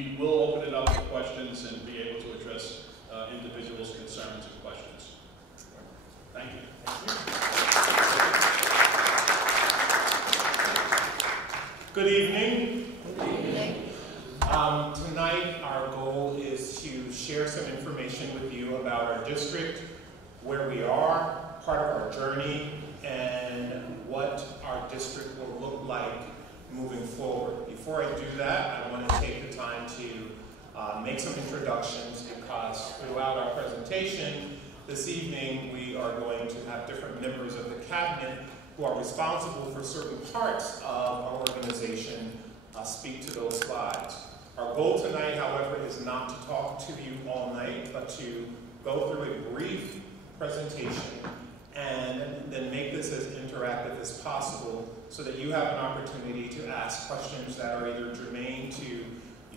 we will open it up to questions and be able to address individuals' concerns and questions. Thank you. Good evening. Good evening. Tonight our goal is to share some information with you about our district, where we are, part of our journey, and what our district will look like moving forward. Before I do that, I want to take the time to make some introductions, because throughout our presentation this evening we are going to have different members of the cabinet who are responsible for certain parts of our organization speak to those slides. Our goal tonight, however, is not to talk to you all night, but to go through a brief presentation and then make this as interactive as possible so that you have an opportunity to ask questions that are either germane to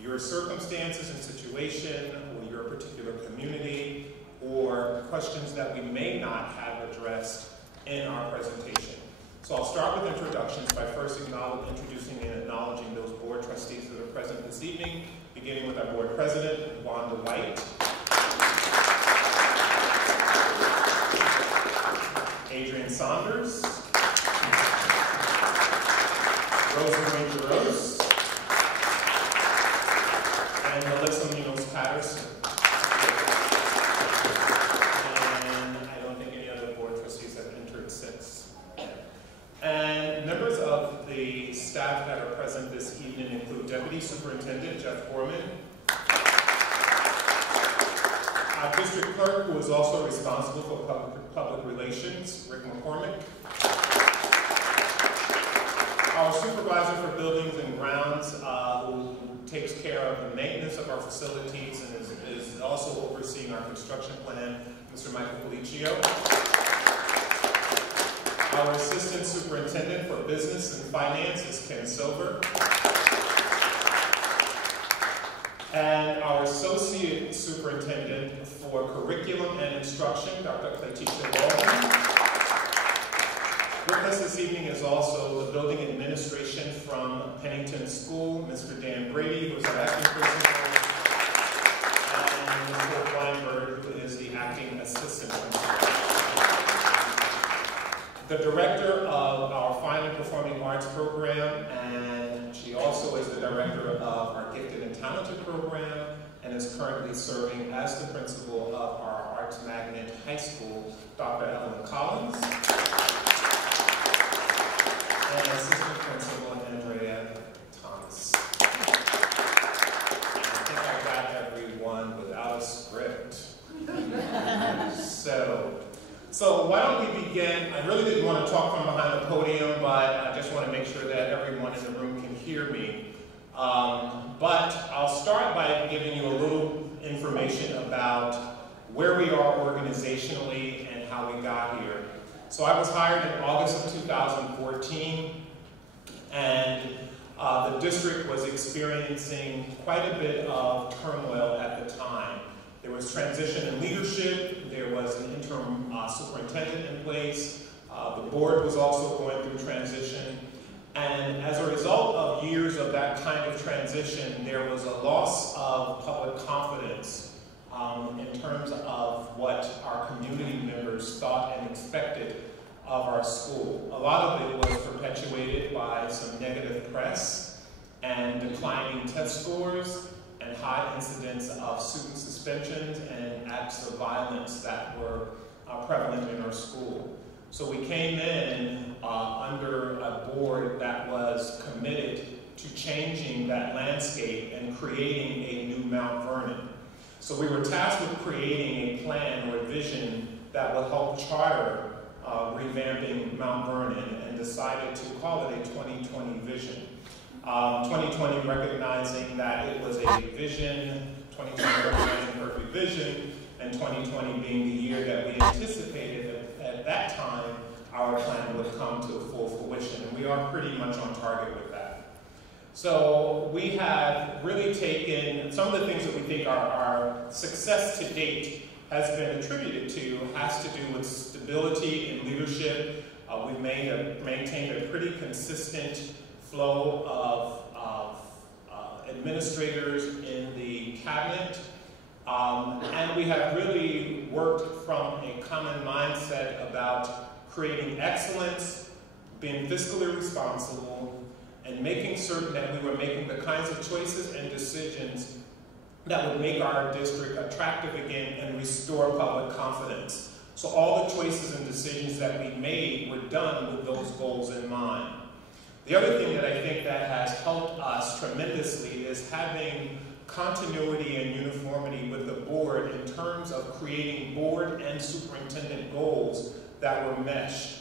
your circumstances and situation or your particular community, or questions that we may not have addressed in our presentation. So I'll start with introductions by first introducing and acknowledging those board trustees that are present this evening, beginning with our board president, Wanda White, Adrian Saunders, Rosemary Jaros, and Melissa Munoz Patterson. And I don't think any other board trustees have entered since. And members of the staff that are present this evening include Deputy Superintendent Jeff Gorman, our district clerk, who is also responsible for public relations, Rick McCormick, our supervisor for buildings and grounds, who takes care of the maintenance of our facilities and is also overseeing our construction plan, Mr. Michael Felicio. Our Assistant Superintendent for Business and Finance is Ken Silver. And our Associate Superintendent for Curriculum and Instruction, Dr. Cletisha Walden. With us this evening is also the Building Administration from Pennington School, Mr. Dan Brady, who is our acting principal, and Mr. Weinberg, who is the acting assistant principal. The director of our Fine and Performing Arts program, and she also is the director of our Gifted and Talented program, and is currently serving as the principal of our Arts Magnet High School, Dr. Ellen Collins, and assistant principal, Andrea Thomas. I think I got everyone without a script. So why don't we begin? I really didn't want to talk from behind the podium, but I just want to make sure that everyone in the room can hear me. But I'll start by giving you a little information about where we are organizationally and how we got here. So I was hired in August of 2014, and the district was experiencing quite a bit of turmoil at the time. There was transition in leadership, there was an interim superintendent in place, the board was also going through transition, and as a result of years of that kind of transition, there was a loss of public confidence in terms of what our community members thought and expected of our school. A lot of it was perpetuated by some negative press and declining test scores and high incidents of student suspensions and acts of violence that were prevalent in our school. So we came in under a board that was committed to changing that landscape and creating a new Mount Vernon. So we were tasked with creating a plan or a vision that would help charter revamping Mount Vernon, and decided to call it a 2020 vision. 2020 recognizing that it was a vision, 2020 recognizing perfect vision, and 2020 being the year that we anticipated that at that time our plan would come to full fruition, and we are pretty much on target with that. So we have really taken some of the things that we think our success to date has been attributed to, has to do with stability in leadership. We've maintained a pretty consistent flow of administrators in the cabinet, and we have really worked from a common mindset about creating excellence, being fiscally responsible, and making certain that we were making the kinds of choices and decisions that would make our district attractive again and restore public confidence. So all the choices and decisions that we made were done with those goals in mind. The other thing that I think that has helped us tremendously is having continuity and uniformity with the board in terms of creating board and superintendent goals that were meshed.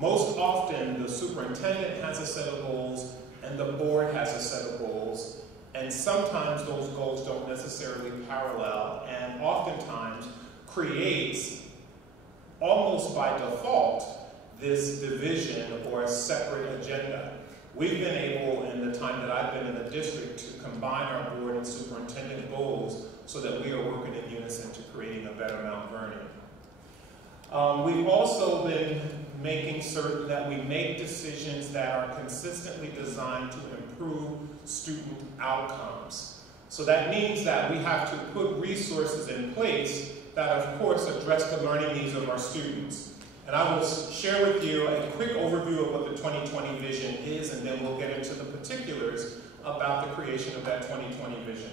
Most often, the superintendent has a set of goals and the board has a set of goals, and sometimes those goals don't necessarily parallel, and oftentimes creates, almost by default, this division or a separate agenda. We've been able, in the time that I've been in the district, to combine our board and superintendent goals so that we are working in unison to creating a better Mount Vernon. We've also been making certain that we make decisions that are consistently designed to improve student outcomes. So that means that we have to put resources in place that, of course, address the learning needs of our students. And I will share with you a quick overview of what the 2020 vision is, and then we'll get into the particulars about the creation of that 2020 vision.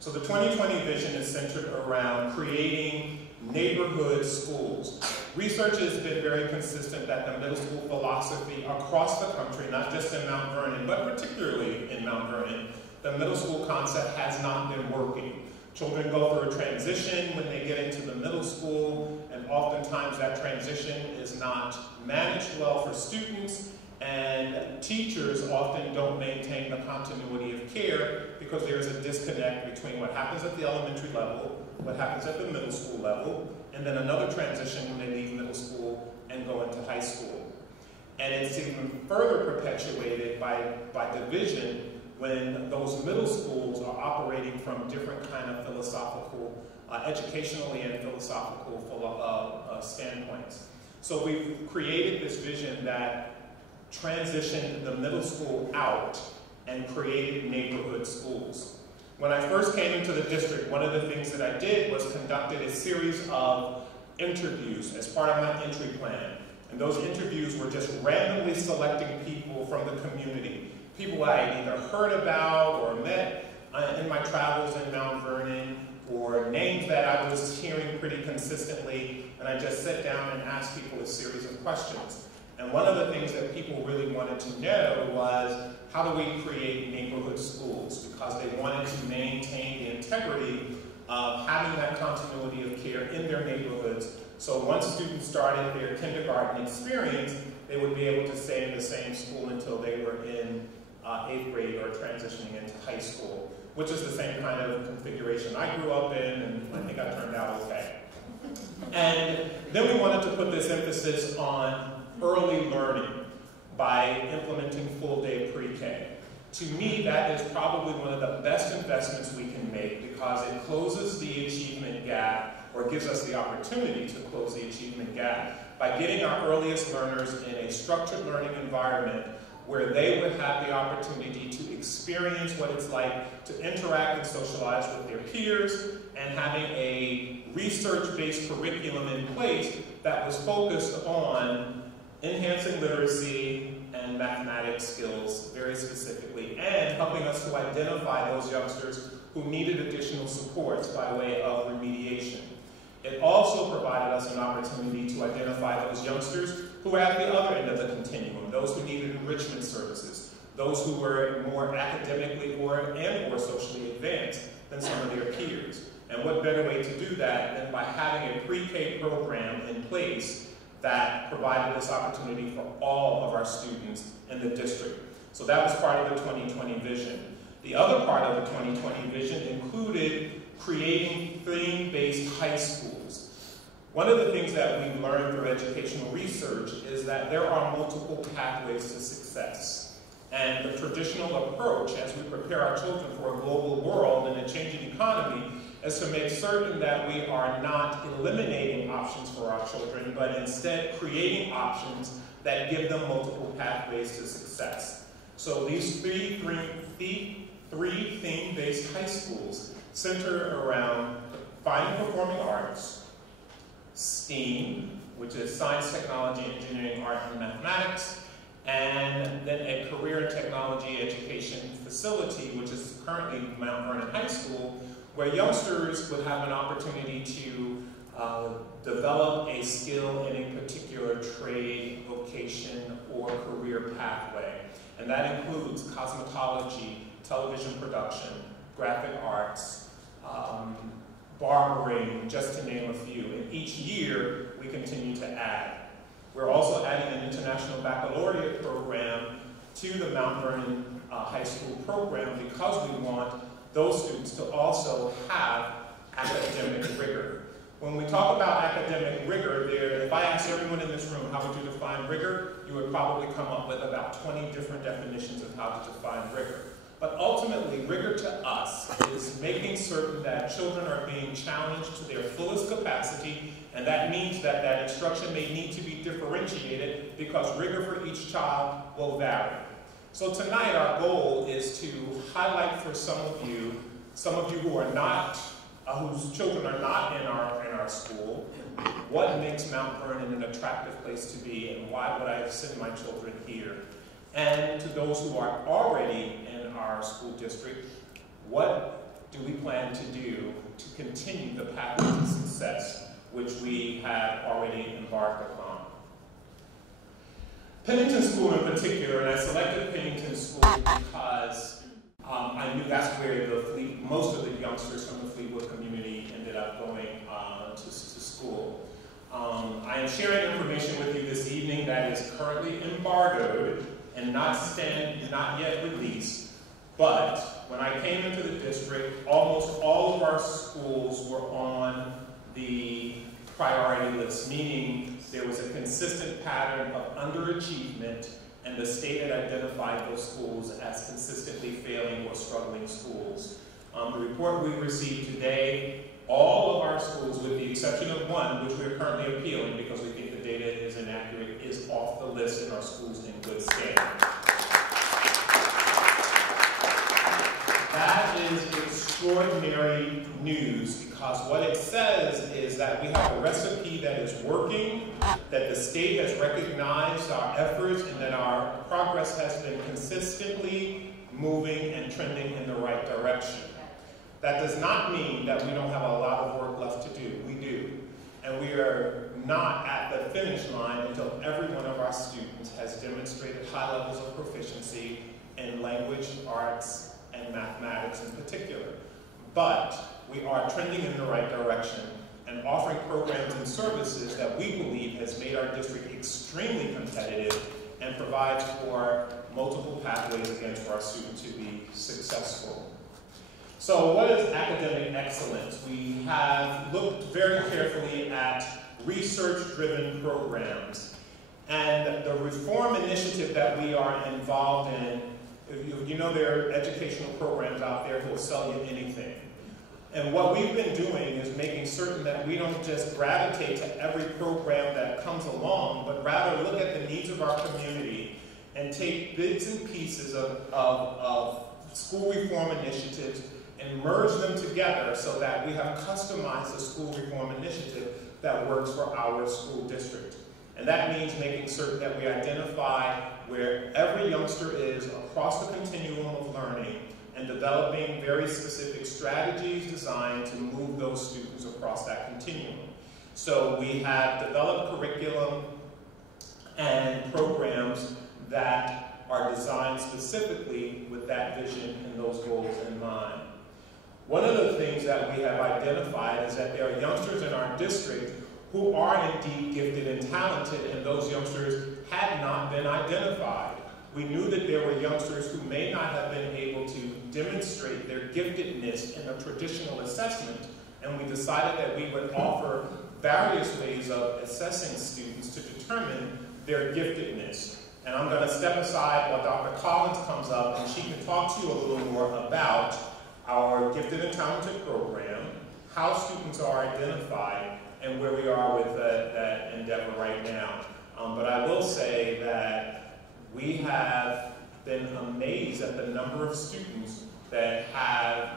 So the 2020 vision is centered around creating neighborhood schools. Research has been very consistent that the middle school philosophy across the country, not just in Mount Vernon, but particularly in Mount Vernon, the middle school concept has not been working. Children go through a transition when they get into the middle school, and oftentimes that transition is not managed well for students, and teachers often don't maintain the continuity of care because there's a disconnect between what happens at the elementary level, what happens at the middle school level, and then another transition when they leave middle school and go into high school. And it's even further perpetuated by division when those middle schools are operating from different kind of philosophical, educationally and philosophical standpoints. So we've created this vision that transitioned the middle school out and created neighborhood schools. When I first came into the district, one of the things that I did was conducted a series of interviews as part of my entry plan. And those interviews were just randomly selecting people from the community. People I had either heard about or met in my travels in Mount Vernon, or names that I was hearing pretty consistently, and I just sat down and asked people a series of questions. And one of the things that people really wanted to know was, how do we create neighborhood schools? Because they wanted to maintain the integrity of having that continuity of care in their neighborhoods. So once students started their kindergarten experience, they would be able to stay in the same school until they were in 8th grade or transitioning into high school, which is the same kind of configuration I grew up in, and I think I turned out okay. And then we wanted to put this emphasis on early learning by implementing full-day pre-K. To me, that is probably one of the best investments we can make because it closes the achievement gap, or gives us the opportunity to close the achievement gap by getting our earliest learners in a structured learning environment where they would have the opportunity to experience what it's like to interact and socialize with their peers, and having a research-based curriculum in place that was focused on enhancing literacy and mathematics skills very specifically, and helping us to identify those youngsters who needed additional supports by way of remediation. It also provided us an opportunity to identify those youngsters who were at the other end of the continuum, those who needed enrichment services, those who were more academically or socially advanced than some of their peers. And what better way to do that than by having a pre-K program in place that provided this opportunity for all of our students in the district. So that was part of the 2020 vision. The other part of the 2020 vision included creating theme-based high schools. One of the things that we've learned through educational research is that there are multiple pathways to success. And the traditional approach as we prepare our children for a global world and a changing economy is to make certain that we are not eliminating options for our children, but instead creating options that give them multiple pathways to success. So these three 3 theme-based high schools centered around fine performing arts, STEAM, which is science, technology, engineering, art, and mathematics, and then a career and technology education facility, which is currently Mount Vernon High School, where youngsters would have an opportunity to develop a skill in a particular trade, vocation, or career pathway. And that includes cosmetology, television production, graphic arts, barbering, just to name a few. And each year, we continue to add. We're also adding an international baccalaureate program to the Mount Vernon High School program because we want those students to also have academic rigor. When we talk about academic rigor, if I asked everyone in this room how would you define rigor, you would probably come up with about 20 different definitions of how to define rigor. But ultimately, rigor to us is making certain that children are being challenged to their fullest capacity, and that means that that instruction may need to be differentiated because rigor for each child will vary. So tonight, our goal is to highlight for some of you who are not, whose children are not in our school, what makes Mount Vernon an attractive place to be and why would I send my children here? And to those who are already in our school district, what do we plan to do to continue the path to success which we have already embarked upon? Pennington School in particular, and I selected Pennington School because I knew that's where most of the youngsters from the Fleetwood community ended up going to school. I am sharing information with you this evening that is currently embargoed and not yet released, but when I came into the district, almost all of our schools were on the priority list, meaning there was a consistent pattern of underachievement, and the state had identified those schools as consistently failing or struggling schools. The report we received today, all of our schools, with the exception of one, which we're currently appealing because we think the data is inaccurate, is off the list and our schools in good standing. That is extraordinary news because what it says is that we have a recipe that is working, that the state has recognized our efforts, and that our progress has been consistently moving and trending in the right direction. That does not mean that we don't have a lot of work left to do. We do. And we are not at the finish line until every one of our students has demonstrated high levels of proficiency in language, arts, and mathematics in particular. But we are trending in the right direction and offering programs and services that we believe has made our district extremely competitive and provides for multiple pathways again for our students to be successful. So what is academic excellence? We have looked very carefully at research-driven programs. And the reform initiative that we are involved in, you know there are educational programs out there who will sell you anything. And what we've been doing is making certain that we don't just gravitate to every program that comes along, but rather look at the needs of our community and take bits and pieces of school reform initiatives and merge them together so that we have customized a school reform initiative that works for our school district. And that means making certain that we identify where every youngster is across the continuum of learning and developing very specific strategies designed to move those students across that continuum. So we have developed curriculum and programs that are designed specifically with that vision and those goals in mind. One of the things that we have identified is that there are youngsters in our district who are indeed gifted and talented, and those youngsters had not been identified. We knew that there were youngsters who may not have been able to demonstrate their giftedness in a traditional assessment, and we decided that we would offer various ways of assessing students to determine their giftedness. And I'm going to step aside while Dr. Collins comes up, and she can talk to you a little more about our Gifted and Talented program, how students are identified, and where we are with that endeavor right now. But I will say that we have been amazed at the number of students that have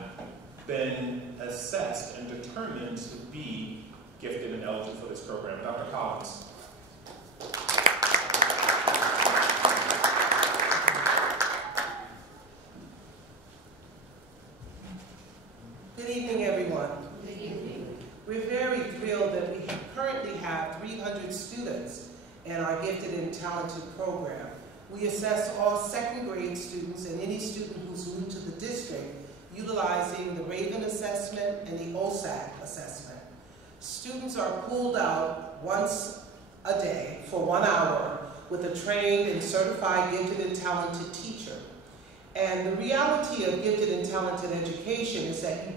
been assessed and determined to be gifted and eligible for this program. Dr. Collins. Good evening, everyone. Good evening. We're very thrilled that we currently have 300 students in our Gifted and Talented program. We assess all second grade students and any student who's new to the district utilizing the Raven assessment and the OSAC assessment. Students are pulled out once a day for 1 hour with a trained and certified gifted and talented teacher. And the reality of gifted and talented education is that you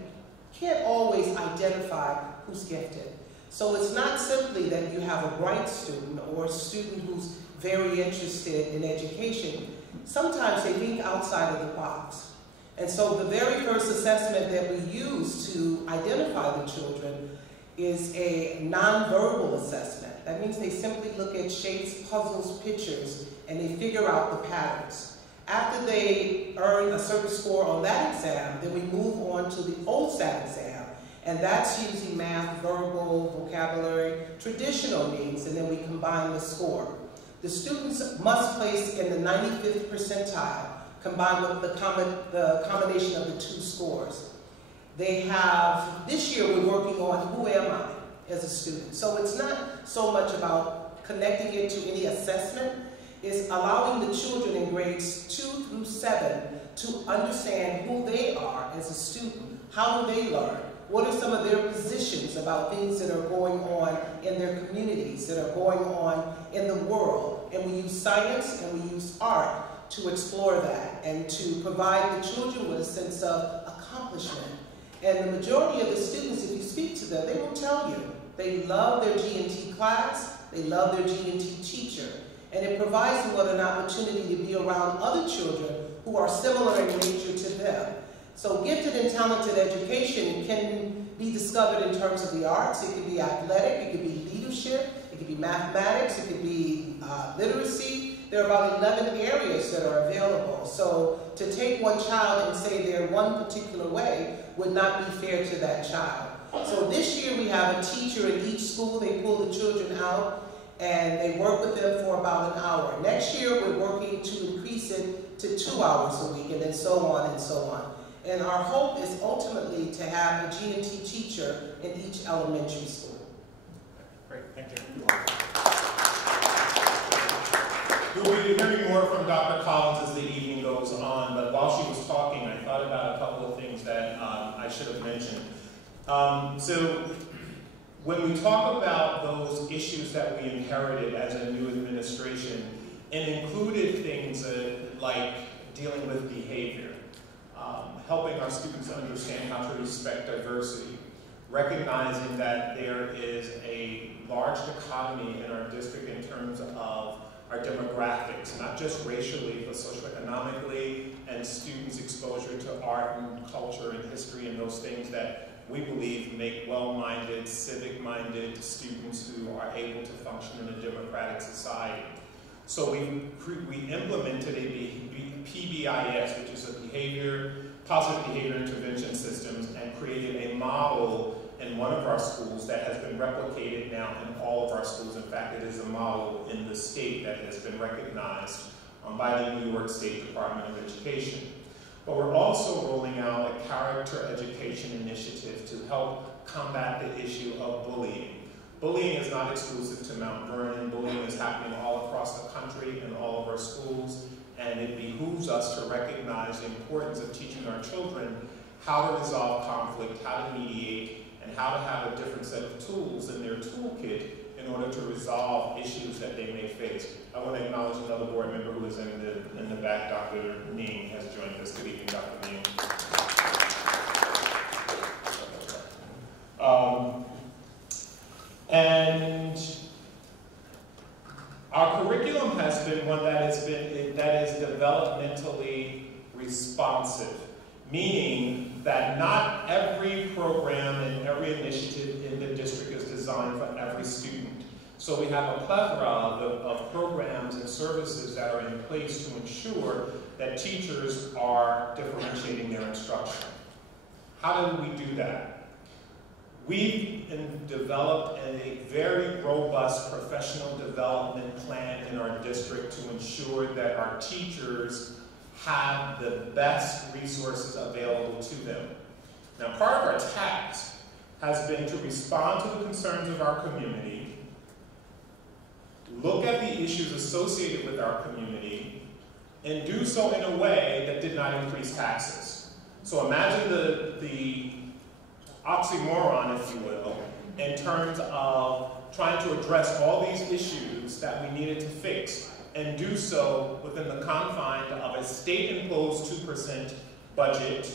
can't always identify who's gifted. So it's not simply that you have a bright student or a student who's very interested in education. Sometimes they think outside of the box. And so the very first assessment that we use to identify the children is a nonverbal assessment. That means they simply look at shapes, puzzles, pictures, and they figure out the patterns. After they earn a certain score on that exam, then we move on to the OSAT exam. And that's using math, verbal, vocabulary, traditional means, and then we combine the score. The students must place in the 95th percentile, combined with the combination of the two scores. They have, this year we're working on who am I as a student. So it's not so much about connecting it to any assessment, it's allowing the children in grades 2 through 7 to understand who they are as a student. How do they learn? What are some of their positions about things that are going on in their communities, that are going on in the world? And we use science and we use art to explore that and to provide the children with a sense of accomplishment. And the majority of the students, if you speak to them, they will tell you they love their G&T class, they love their G&T teacher, and it provides them with an opportunity to be around other children who are similar in nature to them. So gifted and talented education can be discovered in terms of the arts. It could be athletic, it could be leadership, it could be mathematics, it could be literacy. There are about 11 areas that are available. So to take one child and say they're one particular way would not be fair to that child. So this year we have a teacher in each school. They pull the children out and they work with them for about an hour. Next year we're working to increase it to 2 hours a week, and then so on and so on. And our hope is ultimately to have a G&T teacher in each elementary school. Great, thank you. We'll be hearing more from Dr. Collins as the evening goes on, but while she was talking, I thought about a couple of things that I should have mentioned. So when we talk about those issues that we inherited as a new administration, it included things like dealing with behavior, helping our students understand how to respect diversity, recognizing that there is a large dichotomy in our district in terms of our demographics, not just racially, but socioeconomically, and students' exposure to art and culture and history and those things that we believe make well-minded, civic-minded students who are able to function in a democratic society. So we implemented a PBIS, which is a positive behavior intervention systems, and created a model in one of our schools that has been replicated now in all of our schools. In fact, it is a model in the state that has been recognized by the New York State Department of Education. But we're also rolling out a character education initiative to help combat the issue of bullying. Bullying is not exclusive to Mount Vernon. Bullying is happening all across the country in all of our schools, and it behooves us to recognize the importance of teaching our children how to resolve conflict, how to mediate, and how to have a different set of tools in their toolkit in order to resolve issues that they may face. I want to acknowledge another board member who is in the back. Dr. Ning has joined us. Good evening, Dr. Ning. And our curriculum has been one that is developmentally responsive, meaning that not every program and every initiative in the district is designed for every student. So we have a plethora of programs and services that are in place to ensure that teachers are differentiating their instruction. How do we do that? We've developed a very robust professional development plan in our district to ensure that our teachers have the best resources available to them. Now, part of our task has been to respond to the concerns of our community, look at the issues associated with our community, and do so in a way that did not increase taxes. So imagine the oxymoron, if you will, in terms of trying to address all these issues that we needed to fix, and do so within the confines of a state-imposed 2% budget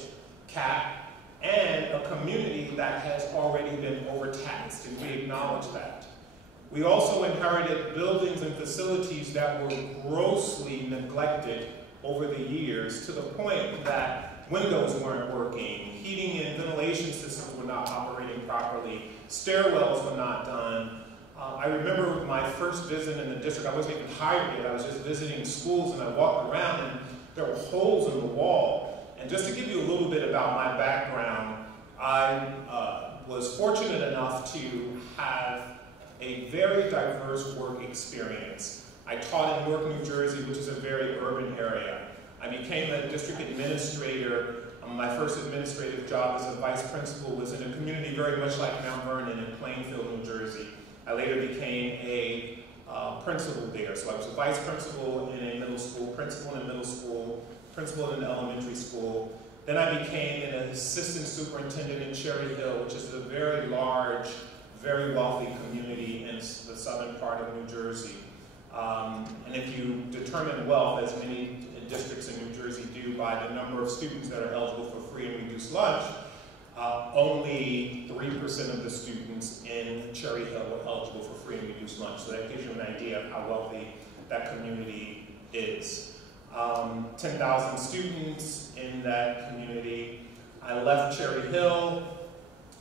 cap and a community that has already been overtaxed, and we acknowledge that. We also inherited buildings and facilities that were grossly neglected over the years, to the point that windows weren't working, heating and ventilation systems were not operating properly, stairwells were not done. I remember my first visit in the district, I wasn't even hired yet, I was just visiting schools, and I walked around and there were holes in the wall. And just to give you a little bit about my background, I was fortunate enough to have a very diverse work experience. I taught in Newark, New Jersey, which is a very urban area. I became a district administrator. My first administrative job as a vice principal was in a community very much like Mount Vernon in Plainfield, New Jersey. I later became a principal there. So I was a vice principal in a middle school, principal in a middle school, principal in an elementary school. Then I became an assistant superintendent in Cherry Hill, which is a very large, very wealthy community in the southern part of New Jersey. And if you determine wealth, as many districts in New Jersey do, by the number of students that are eligible for free and reduced lunch, only 3% of the students in Cherry Hill were eligible for free and reduced lunch. So that gives you an idea of how wealthy that community is. 10,000 students in that community. I left Cherry Hill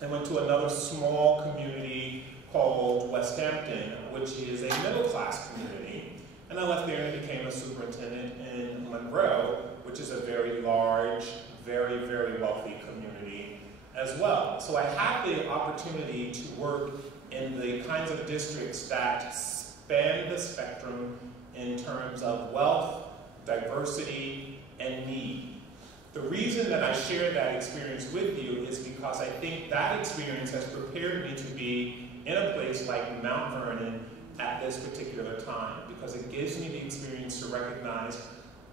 and went to another small community called West Hampton, which is a middle-class community. And I left there and became a superintendent in Monroe, which is a very large, very, very wealthy community as well. So I had the opportunity to work in the kinds of districts that span the spectrum in terms of wealth, diversity, and need. The reason that I share that experience with you is because I think that experience has prepared me to be in a place like Mount Vernon at this particular time, because it gives me the experience to recognize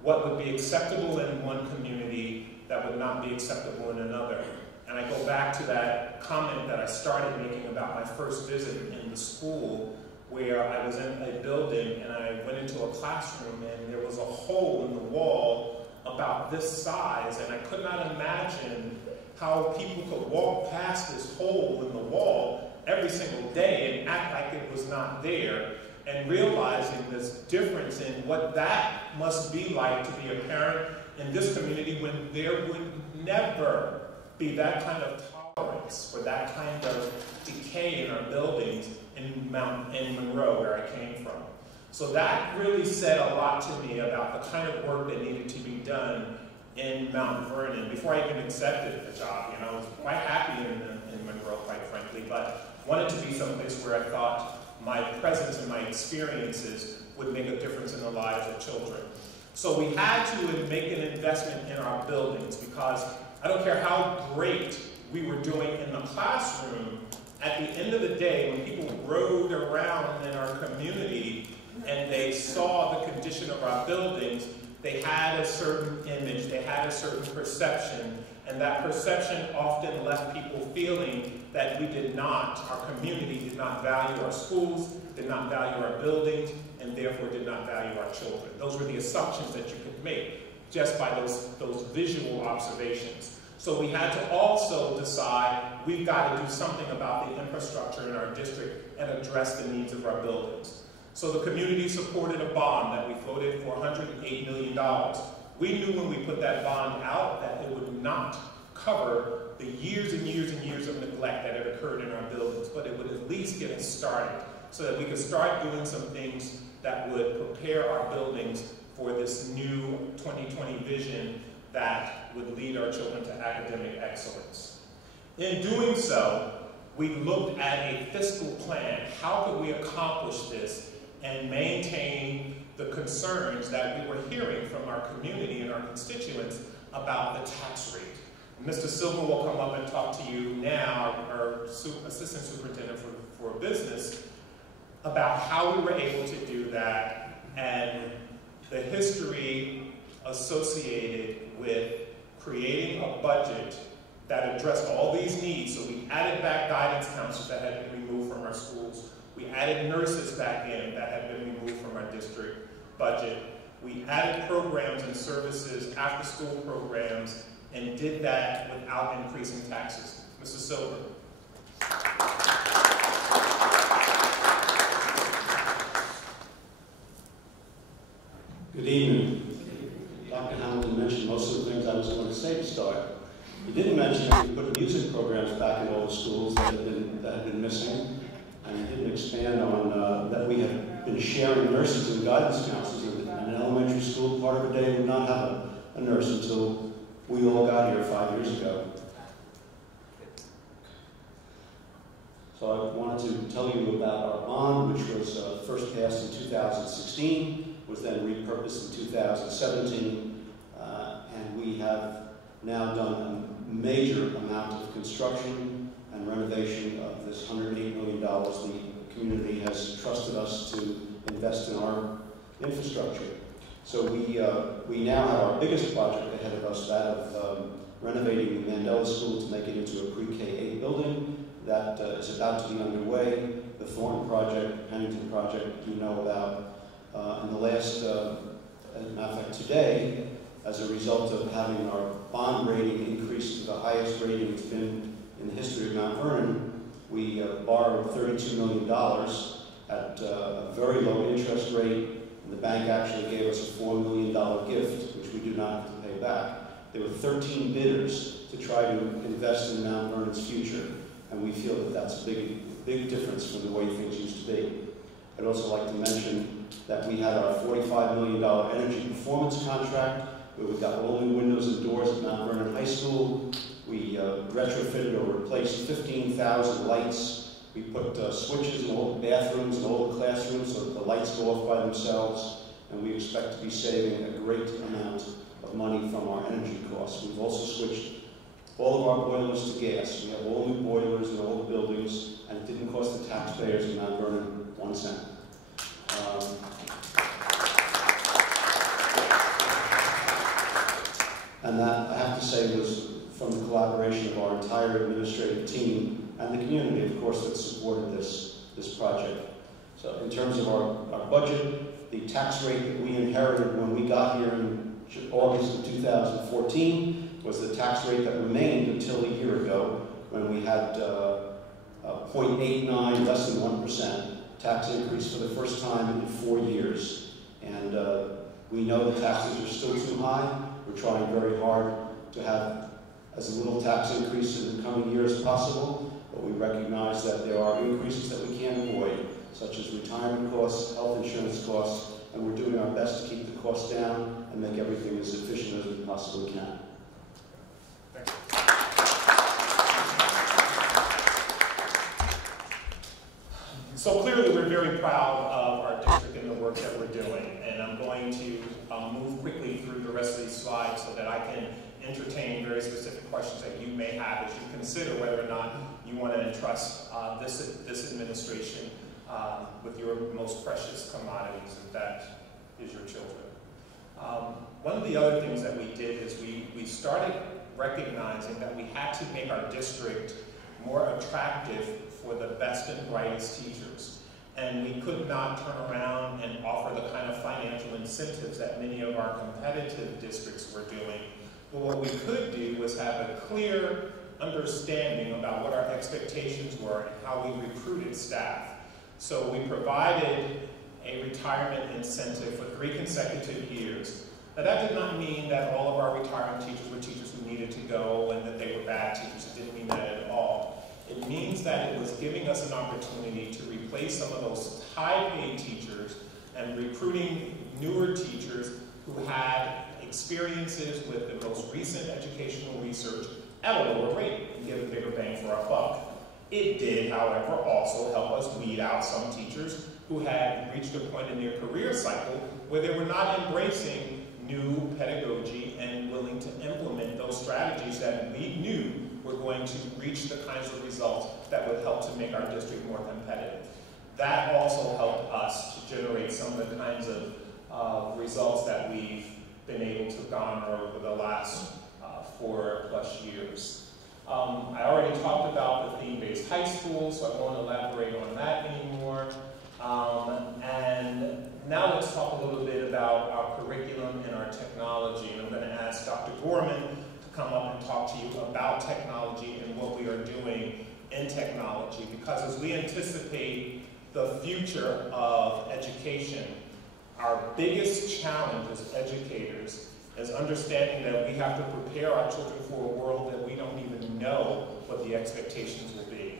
what would be acceptable in one community that would not be acceptable in another. And I go back to that comment that I started making about my first visit in the school, where I was in a building and I went into a classroom and there was a hole in the wall about this size, and I could not imagine how people could walk past this hole in the wall every single day and act like it was not there, and realizing this difference in what that must be like to be a parent in this community when there would never be that kind of tolerance for that kind of decay in our buildings in Monroe, where I came from. So that really said a lot to me about the kind of work that needed to be done in Mount Vernon before I even accepted the job. You know, I was quite happy in Monroe, quite frankly, but wanted to be someplace where I thought my presence and my experiences would make a difference in the lives of children. So we had to make an investment in our buildings, because I don't care how great we were doing in the classroom, at the end of the day, when people rode around in our community and they saw the condition of our buildings, they had a certain image, they had a certain perception, and that perception often left people feeling that we did not, our community did not value our schools, did not value our buildings, and therefore did not value our children. Those were the assumptions that you could make just by those visual observations. So we had to also decide we've got to do something about the infrastructure in our district and address the needs of our buildings. So the community supported a bond that we floated for $108 million. We knew when we put that bond out that it would not cover the years and years and years of neglect that had occurred in our buildings, but it would at least get us started so that we could start doing some things that would prepare our buildings for this new 2020 vision that would lead our children to academic excellence. In doing so, we looked at a fiscal plan. How could we accomplish this and maintain the concerns that we were hearing from our community and our constituents about the tax rate? Mr. Silver will come up and talk to you now, our Assistant Superintendent for Business, about how we were able to do that and the history associated with creating a budget that addressed all these needs. So we added back guidance counselors that had been removed from our schools. We added nurses back in that had been removed from our district budget. We added programs and services, after-school programs, and did that without increasing taxes. Mr. Silver. Good evening. Dr. Hamilton mentioned most of the things I was going to say to start. He didn't mention that we put music programs back in all the schools that had been missing, and he didn't expand on that we have been sharing nurses and guidance counselors. In an elementary school, part of the day would not have a nurse until we all got here 5 years ago. So I wanted to tell you about our bond, which was first passed in 2016, was then repurposed in 2017, and we have now done a major amount of construction and renovation of this $108 million. The community has trusted us to invest in our infrastructure. So we now have our biggest project ahead of us, that of renovating the Mandela School to make it into a pre-K-8 building. That is about to be underway. The Thornton project, Pennington project, you know about. In the last, as a matter of fact, today, as a result of having our bond rating increase to the highest rating it's been in the history of Mount Vernon, we borrowed $32 million at a very low interest rate. And the bank actually gave us a $4 million gift, which we do not have to pay back. There were 13 bidders to try to invest in Mount Vernon's future, and we feel that that's a big difference from the way things used to be. I'd also like to mention that we had our $45 million energy performance contract, where we got all new windows and doors at Mount Vernon High School. We retrofitted or replaced 15,000 lights. We put switches in all the bathrooms and all the classrooms so that the lights go off by themselves, and we expect to be saving a great amount of money from our energy costs. We've also switched all of our boilers to gas. We have all new boilers in all the buildings, and it didn't cost the taxpayers in Mount Vernon 1 cent. And that, I have to say, was from the collaboration of our entire administrative team and the community, of course, that supported this project. So in terms of our budget, the tax rate that we inherited when we got here in August of 2014 was the tax rate that remained until a year ago, when we had 0.89, less than 1% tax increase for the first time in 4 years. And we know the taxes are still too high. We're trying very hard to have as little tax increase in the coming years as possible, but we recognize that there are increases that we can't avoid, such as retirement costs, health insurance costs, and we're doing our best to keep the costs down and make everything as efficient as we possibly can. So clearly we're very proud of our district and the work that we're doing, and I'm going to move quickly through the rest of these slides so that I can entertain very specific questions that you may have as you consider whether or not you want to entrust this administration with your most precious commodities, and that is your children. One of the other things that we did is we started recognizing that we had to make our district more attractive for the best and brightest teachers. And we could not turn around and offer the kind of financial incentives that many of our competitive districts were doing. But what we could do was have a clear understanding about what our expectations were and how we recruited staff. So we provided a retirement incentive for 3 consecutive years. Now that did not mean that all of our retirement teachers were teachers who needed to go and that they were bad teachers. It didn't mean that at all. It means that it was giving us an opportunity to replace some of those high-paid teachers and recruiting newer teachers who had experiences with the most recent educational research at a lower rate and get a bigger bang for our buck. It did, however, also help us weed out some teachers who had reached a point in their career cycle where they were not embracing new pedagogy and willing to implement those strategies that we knew were going to reach the kinds of results that would help to make our district more competitive. That also helped us to generate some of the kinds of results that we've been able to garner over the last 4+ years. I already talked about the theme-based high school, so I won't elaborate on that anymore. And now let's talk a little bit about our curriculum and our technology. And I'm going to ask Dr. Gorman to come up and talk to you about technology and what we are doing in technology, because as we anticipate the future of education, our biggest challenge as educators is understanding that we have to prepare our children for a world that we don't even know what the expectations will be.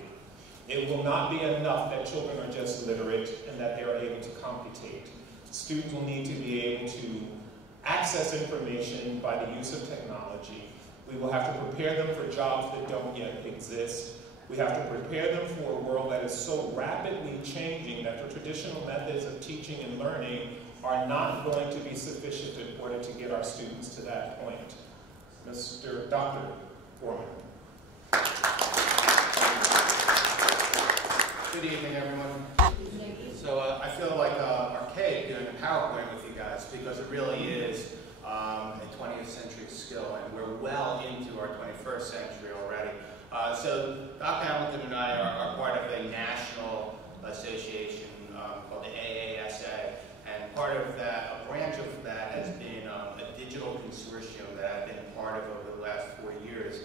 It will not be enough that children are just literate and that they are able to computate. Students will need to be able to access information by the use of technology. We will have to prepare them for jobs that don't yet exist. We have to prepare them for a world that is so rapidly changing that the traditional methods of teaching and learning are not going to be sufficient in order to get our students to that point. Mr. Dr. Gorman. Good evening, everyone. So I feel like archaic doing a PowerPoint with you guys because it really is a 20th century skill, and we're well into our 21st century already. So Dr. Hamilton and I are part of a national association called the AASA, and part of that, a branch of that has been a digital consortium that I've been part of over the last 4 years.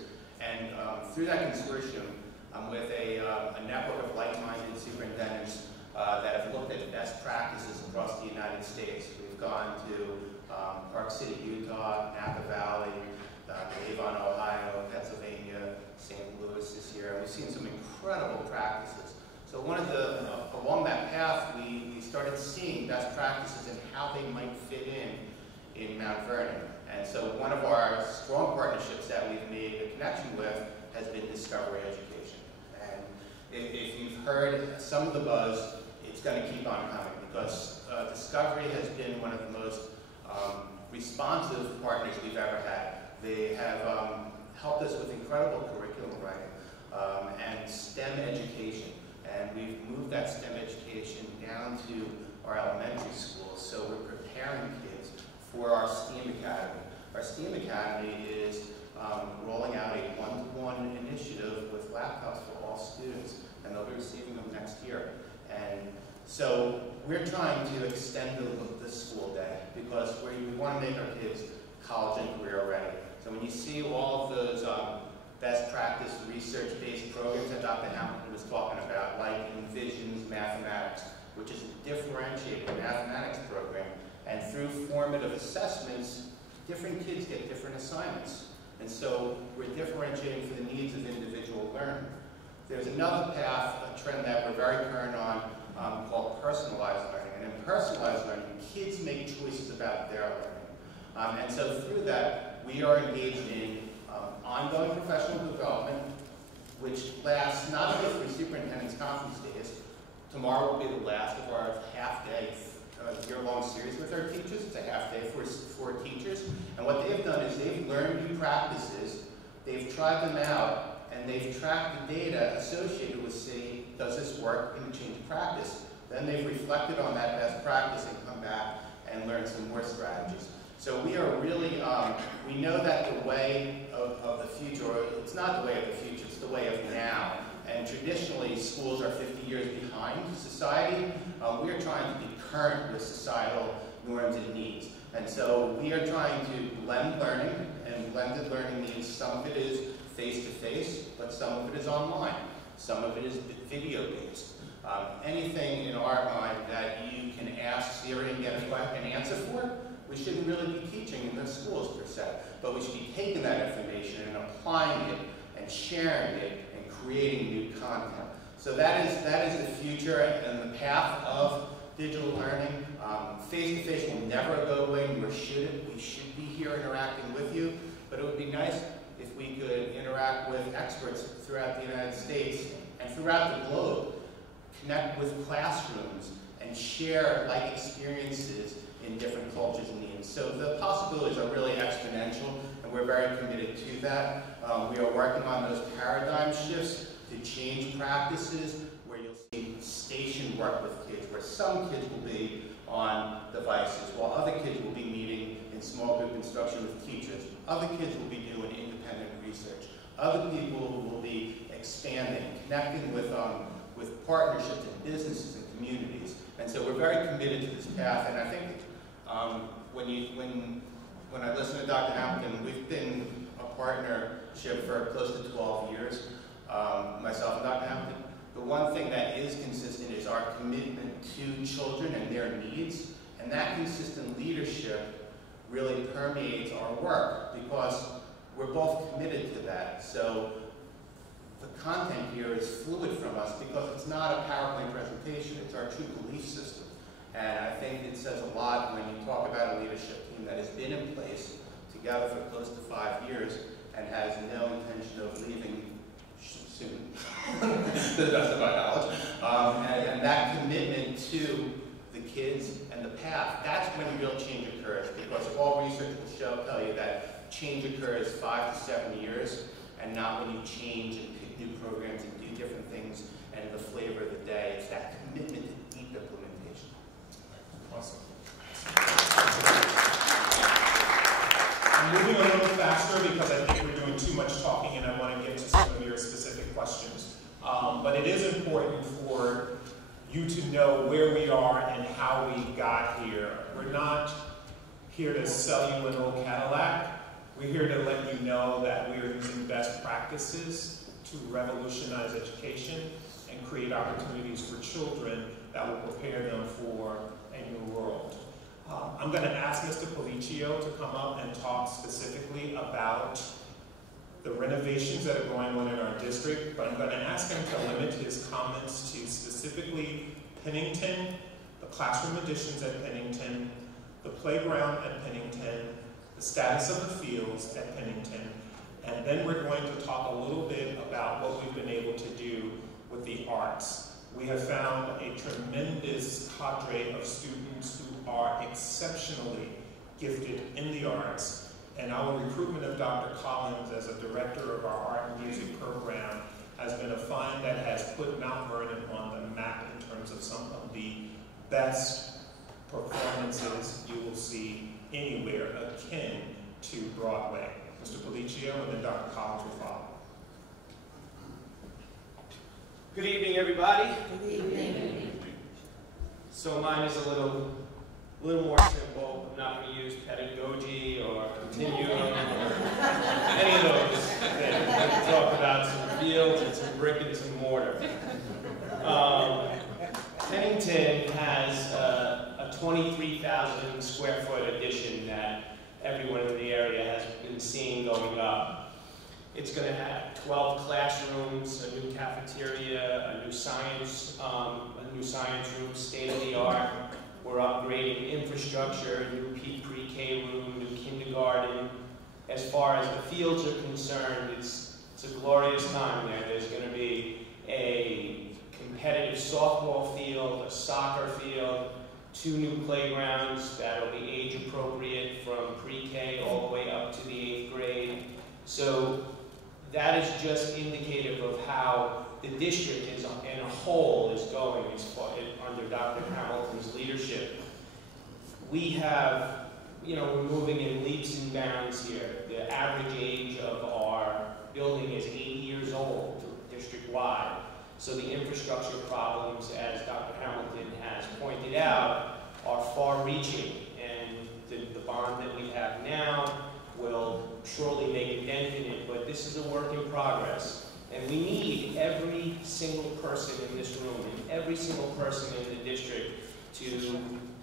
And through that consortium, I'm with a network of like-minded superintendents that have looked at best practices across the United States. We've gone to Park City, Utah, Napa Valley, Avon, Ohio, Pennsylvania, St. Louis this year, and we've seen some incredible practices. So along that path, we started seeing best practices and how they might fit in Mount Vernon. And so one of our strong partnerships that we've made a connection with has been Discovery Education. And if you've heard some of the buzz, it's going to keep on coming because Discovery has been one of the most responsive partners we've ever had. They have helped us with incredible curriculum writing and STEM education. And we've moved that STEM education down to our elementary schools, so we're preparing kids for our STEAM Academy. Our STEAM Academy is rolling out a one-to-one initiative with laptops for all students, and they'll be receiving them next year. And so we're trying to extend the school day because we want to make our kids college and career ready. So when you see all of those best practice research-based programs that Dr. Hamilton was talking about, like Envision's Mathematics, which is a differentiated mathematics program, and through formative assessments, different kids get different assignments. And so we're differentiating for the needs of individual learning. There's another path, a trend that we're very current on, called personalized learning. And in personalized learning, kids make choices about their learning. And so through that, we are engaged in ongoing professional development, which lasts not only through superintendent's conference days. Tomorrow will be the last of our half-day year-long series with our teachers. It's a half-day for teachers. And what they've done is they've learned new practices, they've tried them out, and they've tracked the data associated with, say, does this work in a change of practice? Then they've reflected on that best practice and come back and learn some more strategies. So we are really, we know that the way of the future, or it's not the way of the future, it's the way of now. And traditionally, schools are 50 years behind society. We are trying to be current with societal norms and needs. And so we are trying to blend learning, and blended learning means some of it is face-to-face, but some of it is online. Some of it is video-based. Anything in our mind that you can ask Siri and get an answer for, we shouldn't really be teaching in the schools per se, but we should be taking that information and applying it and sharing it and creating new content. So that is the future and the path of digital learning. Face-to-face will never go away, nor should it. We should be here interacting with you, but it would be nice if we could interact with experts throughout the United States and throughout the globe, connect with classrooms, and share like experiences in different cultures and needs. So the possibilities are really exponential, and we're very committed to that. We are working on those paradigm shifts to change practices where you'll see station work with kids, where some kids will be on devices, while other kids will be meeting in small group instruction with teachers. Other kids will be doing independent research. Other people will be expanding, connecting with partnerships and businesses and communities. And so we're very committed to this path, and I think when I listen to Dr. Hamilton, we've been a partnership for close to 12 years, myself and Dr. Hamilton. The one thing that is consistent is our commitment to children and their needs, and that consistent leadership really permeates our work because we're both committed to that. So the content here is fluid from us because it's not a PowerPoint presentation, it's our true belief system. And I think it says a lot when you talk about a leadership team that has been in place together for close to 5 years and has no intention of leaving soon, to the best of my knowledge. And that commitment to the kids and the path, that's when real change occurs, because all research will tell you that change occurs 5 to 7 years, and not when you change and pick new programs and do different things and the flavor of the day. It's that commitment to deep implementation. Awesome. I'm moving a little faster because I think we're doing too much talking and I want to get to some of your specific questions. But it is important for you to know where we are and how we got here. We're not here to sell you an old Cadillac. We're here to let you know that we are using best practices to revolutionize education and create opportunities for children that will prepare them for a new world. I'm going to ask Mr. Policio to come up and talk specifically about the renovations that are going on in our district, but I'm going to ask him to limit his comments to specifically Pennington, the classroom additions at Pennington, the playground at Pennington, the status of the fields at Pennington, and then we're going to talk a little bit about what we've been able to do with the arts. We have found a tremendous cadre of students who are exceptionally gifted in the arts, and our recruitment of Dr. Collins as a director of our art and music program has been a find that has put Mount Vernon on the map in terms of some of the best performances you will see anywhere akin to Broadway. Mr. Policio, and then Dr. Collins will follow. Good evening, everybody. Good evening. So mine is a little more simple. I'm not going to use pedagogy or continuum or any of those. I'm going to talk about some fields and some brick and some mortar. Pennington has a 23,000 square foot addition that everyone in the area has been seeing going up. It's going to have 12 classrooms, a new cafeteria, a new science room, state of the art. We're upgrading infrastructure, new pre-K room, new kindergarten. As far as the fields are concerned, it's a glorious time there. There's going to be a competitive softball field, a soccer field, 2 new playgrounds that'll be age appropriate from pre-K all the way up to the 8th grade. So that is just indicative of how the district as a whole is going under Dr. Hamilton's leadership. We have, we're moving in leaps and bounds here. The average age of our building is 80 years old, district-wide. So the infrastructure problems, as Dr. Hamilton has pointed out, are far-reaching, and the bond that we have now will surely make a dent in it, but this is a work in progress. And we need every single person in this room and every single person in the district to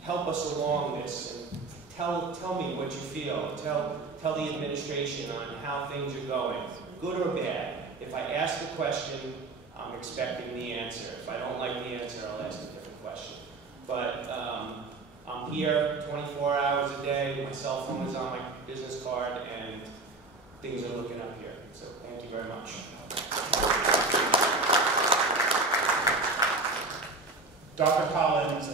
help us along this and tell me what you feel. Tell the administration on how things are going, good or bad. If I ask a question, I'm expecting the answer. If I don't like the answer, I'll ask a different question. but I'm here 24 hours a day. My cell phone is on my business card, and things are looking up here. So thank you very much. Dr. Collins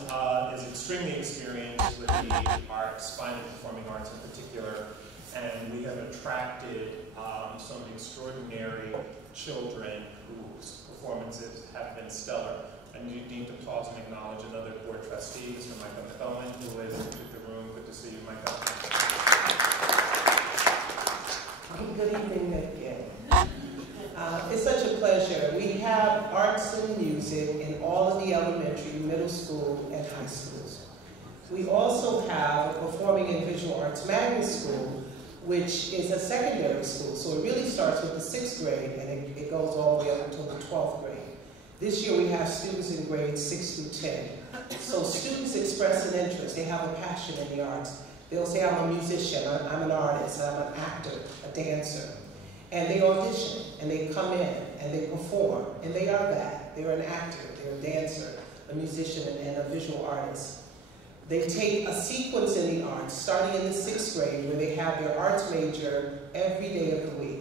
is extremely experienced with the arts, fine and performing arts in particular, and we have attracted some extraordinary children whose performances have been stellar. And you need to pause and acknowledge another board trustee, Mr. Micah McCohen, who has entered the room. Good to see you, Micah. Good evening again. It's such a pleasure. We have arts and music in all of the elementary, middle school, and high schools. We also have a performing and visual arts magnet school, which is a secondary school. So it really starts with the 6th grade, and it goes all the way up until the 12th grade. This year we have students in grades 6 through 10. So students express an interest. They have a passion in the arts. They'll say, I'm a musician, I'm an artist, I'm an actor, a dancer. And they audition, and they come in, and they perform, and they are that. They're an actor, they're a dancer, a musician, and a visual artist. They take a sequence in the arts, starting in the 6th grade, where they have their arts major every day of the week.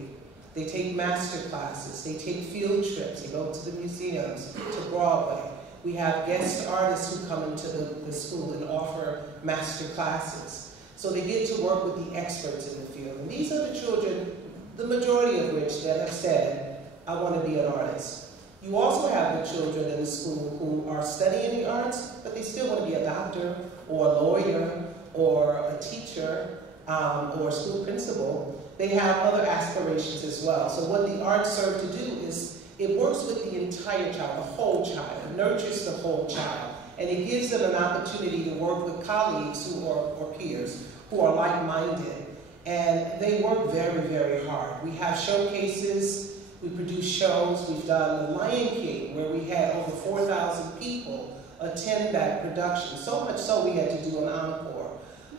They take master classes, they take field trips, they go to the museums, to Broadway. We have guest artists who come into the school and offer master classes. So they get to work with the experts in the field. And these are the children, the majority of which that have said, I want to be an artist. You also have the children in the school who are studying the arts, but they still want to be a doctor, or a lawyer, or a teacher, or a school principal. They have other aspirations as well. So what the arts serve to do is it works with the entire child, the whole child, it nurtures the whole child, and it gives them an opportunity to work with colleagues who are, or peers who are like-minded. And they work very, very hard. We have showcases, we produce shows. We've done The Lion King, where we had over 4,000 people attend that production, so much so we had to do an encore.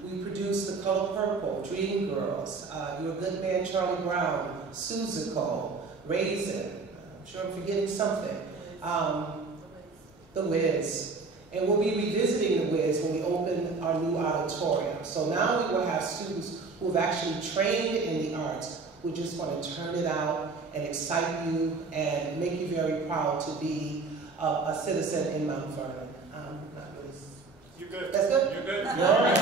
We produced The Color Purple, Dreamgirls, Your Good Man Charlie Brown, Suzico, Raisin, I'm sure I'm forgetting something, The Wiz. And we'll be revisiting The Wiz when we open our new auditorium. So now we will have students who have actually trained in the arts who just want to turn it out and excite you and make you very proud to be a citizen in Mount Vernon. Not really. You're good. That's good? You're good. You're all right.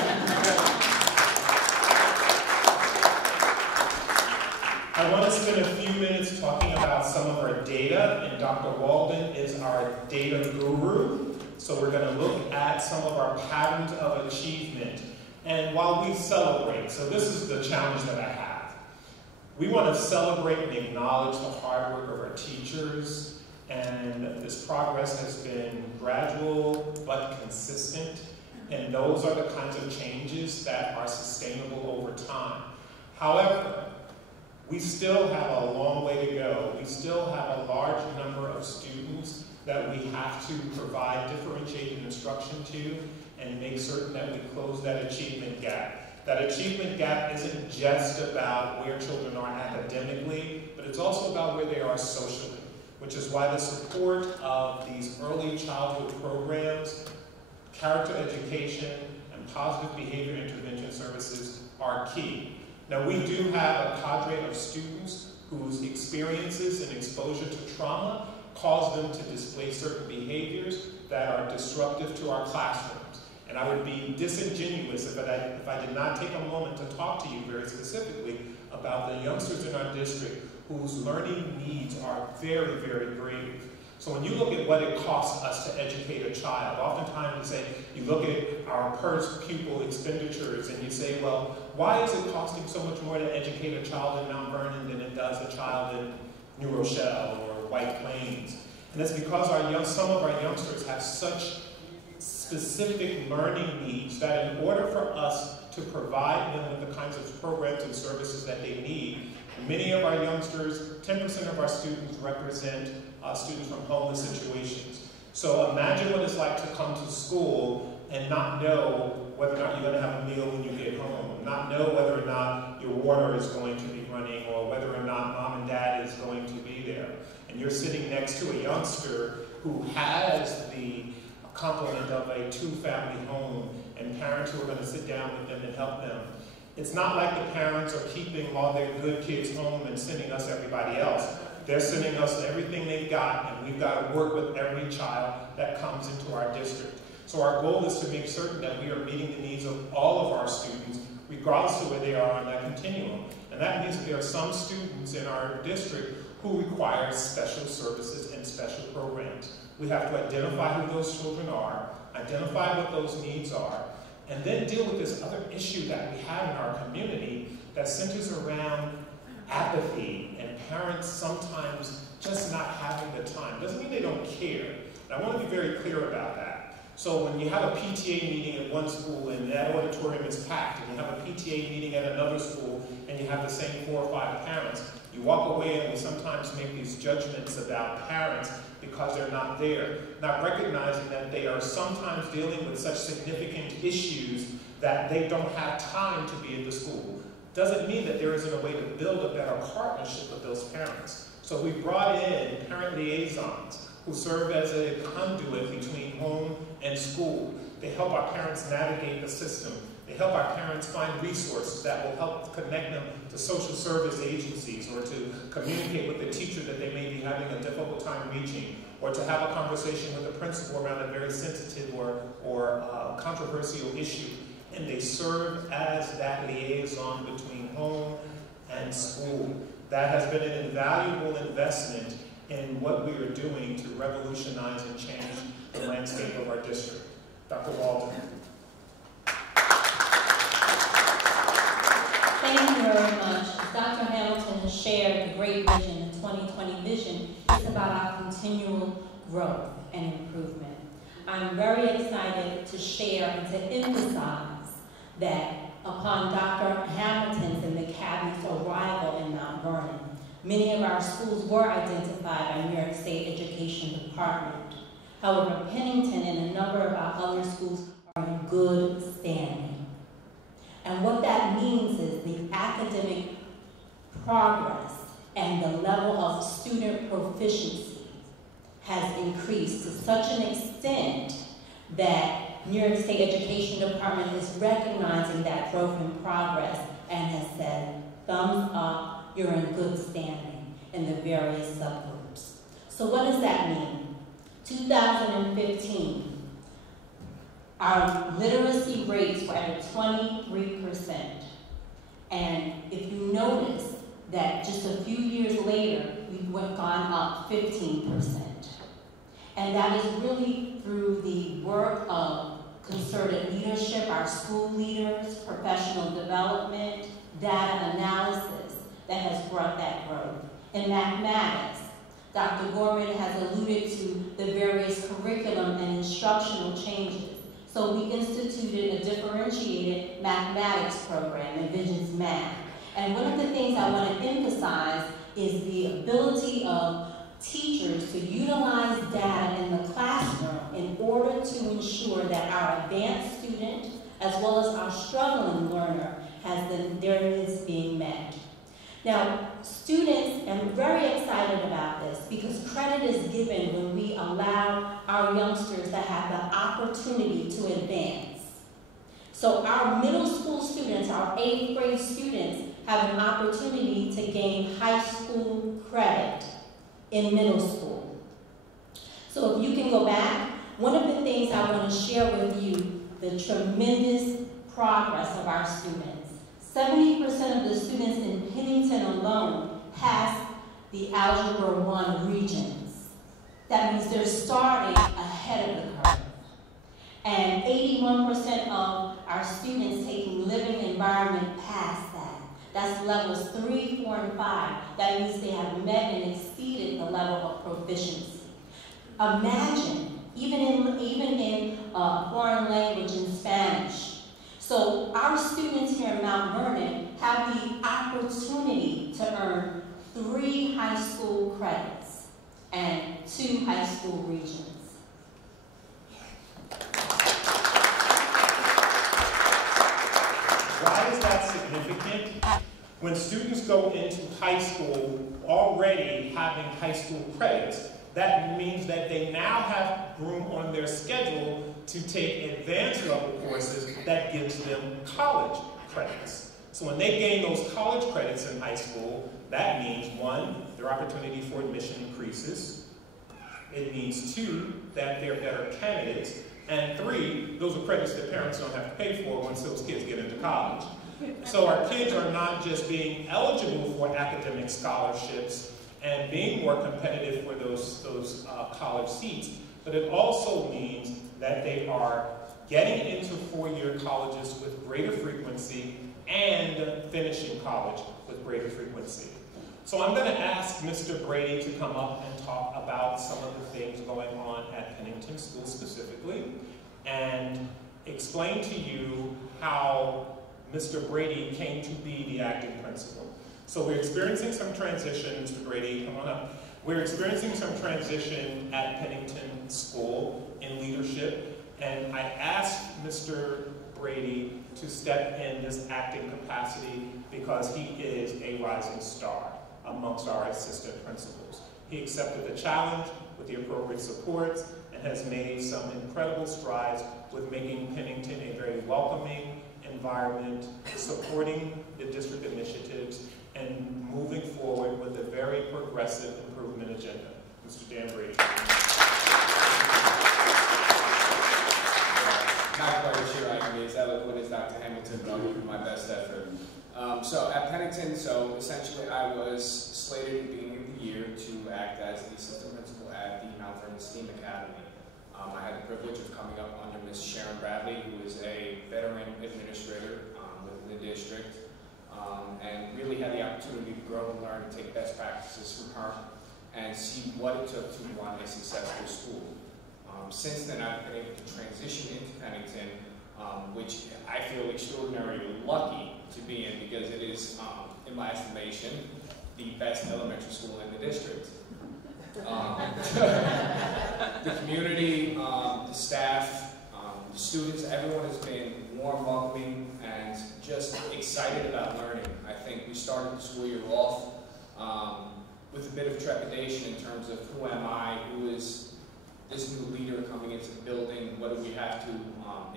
I want to spend a few minutes talking about some of our data, and Dr. Walden is our data guru. So we're going to look at some of our patterns of achievement. And while we celebrate, so this is the challenge that I have. We want to celebrate and acknowledge the hard work of our teachers, and this progress has been gradual but consistent, and those are the kinds of changes that are sustainable over time. However, we still have a long way to go. We still have a large number of students that we have to provide differentiated instruction to and make certain that we close that achievement gap. That achievement gap isn't just about where children are academically, but it's also about where they are socially, which is why the support of these early childhood programs, character education, and positive behavior intervention services are key. Now, we do have a cadre of students whose experiences and exposure to trauma cause them to display certain behaviors that are disruptive to our classrooms. And I would be disingenuous if I did not take a moment to talk to you very specifically about the youngsters in our district whose learning needs are very, very grave. So when you look at what it costs us to educate a child, oftentimes you look at our per pupil expenditures and you say, well, why is it costing so much more to educate a child in Mount Vernon than it does a child in New Rochelle or White Plains? And that's because some of our youngsters have such specific learning needs that in order for us to provide them with the kinds of programs and services that they need, many of our youngsters, 10% of our students represent students from homeless situations. So imagine what it's like to come to school and not know whether or not you're going to have a meal when you get home, not know whether or not your water is going to be running or whether or not mom and dad is going to be there. And you're sitting next to a youngster who has the complement of a two-family home and parents who are going to sit down with them and help them. It's not like the parents are keeping all their good kids home and sending us everybody else. They're sending us everything they've got, and we've got to work with every child that comes into our district. So our goal is to make certain that we are meeting the needs of all of our students, regardless of where they are on that continuum. And that means that there are some students in our district who require special services and special programs. We have to identify who those children are, identify what those needs are, and then deal with this other issue that we have in our community that centers around apathy and parents sometimes just not having the time. Doesn't mean they don't care. And I want to be very clear about that. So when you have a PTA meeting at one school and that auditorium is packed, and you have a PTA meeting at another school and you have the same 4 or 5 parents, you walk away and we sometimes make these judgments about parents because they're not there, not recognizing that they are sometimes dealing with such significant issues that they don't have time to be at the school. Doesn't mean that there isn't a way to build a better partnership with those parents. So we brought in parent liaisons who serve as a conduit between home and school. They help our parents navigate the system. They help our parents find resources that will help connect them to social service agencies, or to communicate with the teacher that they may be having a difficult time reaching, or to have a conversation with the principal around a very sensitive or controversial issue. And they serve as that liaison between home and school. That has been an invaluable investment in what we are doing to revolutionize and change the landscape of our district. Dr. Walden. Thank you very much. Dr. Hamilton has shared the great vision, the 2020 vision. It's about our continual growth and improvement. I'm very excited to share and to emphasize that upon Dr. Hamilton's and the Cabinet's arrival in Mount Vernon, many of our schools were identified by New York State Education Department. However, Pennington and a number of our other schools are in good standing. And what that means is the academic progress and the level of student proficiency has increased to such an extent that New York State Education Department is recognizing that growth and progress and has said, thumbs up, you're in good standing in the various subgroups. So what does that mean? 2015, our literacy rates were at 23%. And if you notice that just a few years later, we've gone up 15%. And that is really through the work of concerted leadership, our school leaders, professional development, data analysis that has brought that growth. In mathematics, Dr. Gorman has alluded to the various curriculum and instructional changes. So we instituted a differentiated mathematics program, Envisions Math. And one of the things I want to emphasize is the ability of teachers to utilize data in the classroom in order to ensure that our advanced student, as well as our struggling learner, has their needs being met. Now, students, and I'm very excited about this because credit is given when we allow our youngsters to have the opportunity to advance. So our middle school students, our 8th grade students, have an opportunity to gain high school credit in middle school. So if you can go back, one of the things I want to share with you, the tremendous progress of our students. 70% of the students in Pennington alone pass the Algebra 1 regions. That means they're starting ahead of the curve. And 81% of our students taking living environment past that. That's levels 3, 4, and 5. That means they have met and exceeded the level of proficiency. Imagine, even in foreign language in Spanish. So our students here in Mount Vernon have the opportunity to earn 3 high school credits and 2 high school regions. Why is that significant? When students go into high school already having high school credits, that means that they now have room on their schedule to take advanced level courses that gives them college credits. So when they gain those college credits in high school, that means, one, their opportunity for admission increases. It means, two, that they're better candidates. And three, those are credits that parents don't have to pay for once those kids get into college. So our kids are not just being eligible for academic scholarships and being more competitive for those college seats, but it also means that they are getting into four-year colleges with greater frequency and finishing college with greater frequency. So I'm going to ask Mr. Brady to come up and talk about some of the things going on at Pennington School specifically, and explain to you how Mr. Brady came to be the acting principal. So we're experiencing some transition, Mr. Brady, come on up. We're experiencing some transition at Pennington School in leadership, and I asked Mr. Brady to step in this acting capacity because he is a rising star amongst our assistant principals. He accepted the challenge with the appropriate supports and has made some incredible strides with making Pennington a very welcoming environment, supporting the district initiatives, and moving forward with a very progressive improvement agenda. Mr. Dan Brady. Not quite sure I can be as eloquent as Dr. Hamilton, but I'll give you my best effort. So at Pennington, essentially I was slated at the beginning of the year to act as the assistant principal at the Mount Vernon STEAM Academy. I had the privilege of coming up under Ms. Sharon Bradley, who is a veteran administrator within the district, and really had the opportunity to grow and learn and take best practices from her and see what it took to run a successful school. Since then, I've been able to transition into Pennington, which I feel extraordinarily lucky to be in because it is, in my estimation, the best elementary school in the district. The community, the staff, the students, everyone has been warm, welcoming, and just excited about learning. I think we started the school year off with a bit of trepidation in terms of who am I, who is this new leader coming into the building, what do we have to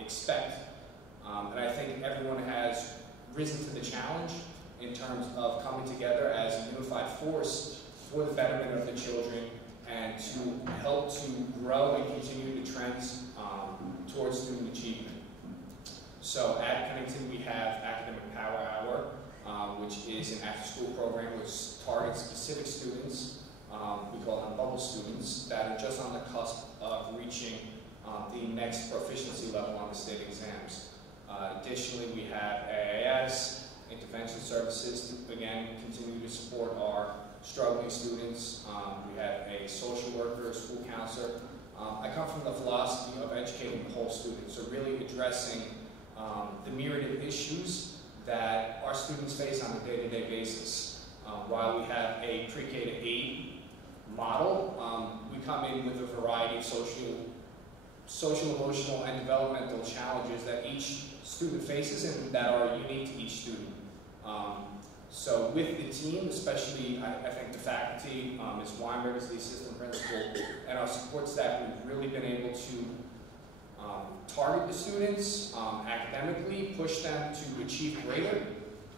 expect? And I think everyone has risen to the challenge in terms of coming together as a unified force for the betterment of the children and to help to grow and continue the trends towards student achievement. So at Pennington we have Academic Power Hour, which is an after-school program which targets specific students. We call them bubble students that are just on the cusp of reaching the next proficiency level on the state exams. Additionally, we have AAS, intervention services, to again continue to support our struggling students. We have a social worker, a school counselor. I come from the philosophy of educating the whole student, so really addressing the myriad of issues that our students face on a day-to-day basis. While we have a pre-K to 8 model, we come in with a variety of social, emotional, and developmental challenges that each student faces and that are unique to each student. So with the team, especially I think the faculty, Ms. Weinberg is the assistant principal, and our support staff, we've really been able to target the students academically, push them to achieve greater,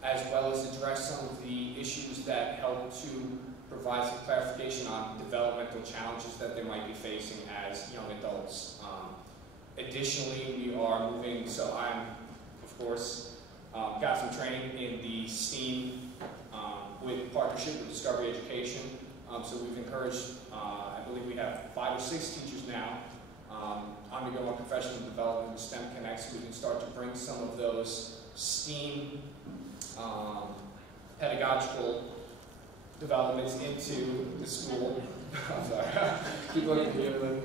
as well as address some of the issues that help to provide some clarification on developmental challenges that they might be facing as young adults. Additionally, we are moving, so I'm, of course, got some training in the STEAM with partnership with Discovery Education. So we've encouraged, I believe we have 5 or 6 teachers now undergoing professional development with STEM Connects, so we can start to bring some of those STEAM pedagogical developments into the school. I'm sorry, keep looking at you.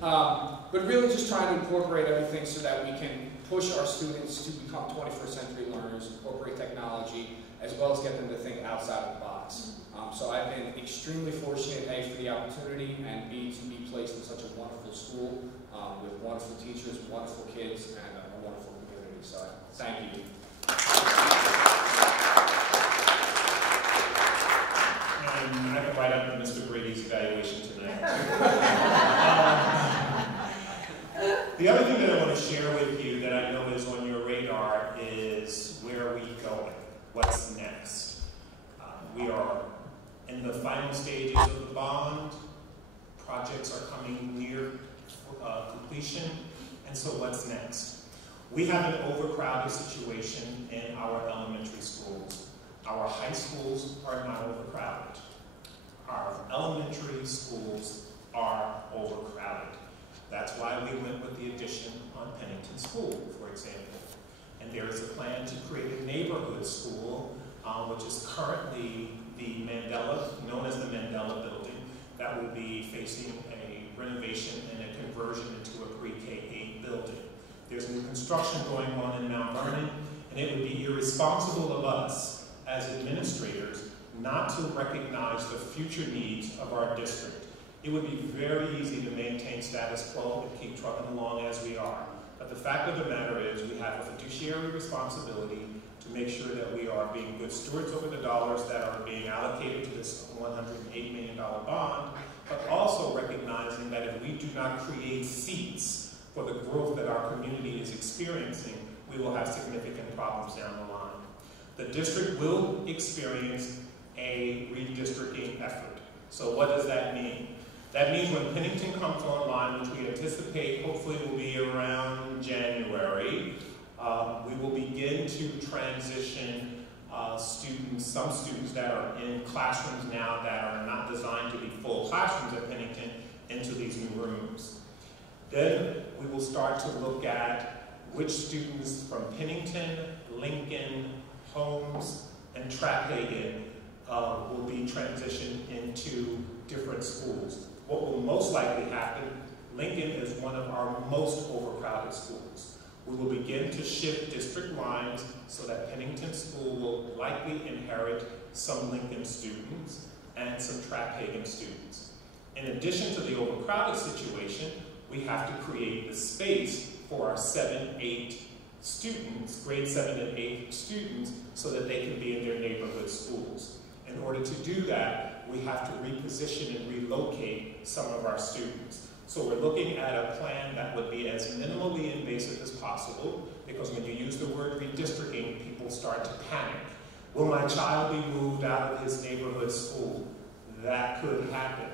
But really just trying to incorporate everything so that we can push our students to become 21st century learners, incorporate technology, as well as get them to think outside of the box. So I've been extremely fortunate, A, for the opportunity, and B, to be placed in such a wonderful school with wonderful teachers, wonderful kids, and a wonderful community. So thank you. And I can write up Mr. Brady's evaluation tonight. The other thing that I want to share with you that I know is on your radar is where are we going? What's next? We are in the final stages of the bond. Projects are coming near completion. And so what's next? We have an overcrowded situation in our elementary schools. Our high schools are not overcrowded. Our elementary schools are overcrowded. That's why we went with the addition on Pennington School, for example. And there is a plan to create a neighborhood school, which is currently the known as the Mandela building, that will be facing a renovation and a conversion into a pre-K-8 building. There's new construction going on in Mount Vernon, and it would be irresponsible of us as administrators not to recognize the future needs of our district. It would be very easy to maintain status quo and keep trucking along as we are. But the fact of the matter is we have a fiduciary responsibility to make sure that we are being good stewards over the dollars that are being allocated to this $108 million bond, but also recognizing that if we do not create seats for the growth that our community is experiencing, we will have significant problems down the line. The district will experience a redistricting effort. So what does that mean? That means when Pennington comes online, which we anticipate hopefully will be around January, we will begin to transition some students that are in classrooms now that are not designed to be full classrooms at Pennington into these new rooms. Then we will start to look at which students from Pennington, Lincoln, Holmes, and Traphagen will be transitioned into different schools. What will most likely happen, Lincoln is one of our most overcrowded schools. We will begin to shift district lines so that Pennington School will likely inherit some Lincoln students and some Traphagen students. In addition to the overcrowded situation, we have to create the space for our 7-8 students, grade 7 and 8 students, so that they can be in their neighborhood schools. In order to do that, we have to reposition and relocate some of our students. So we're looking at a plan that would be as minimally invasive as possible, because when you use the word redistricting, people start to panic. Will my child be moved out of his neighborhood school? That could happen.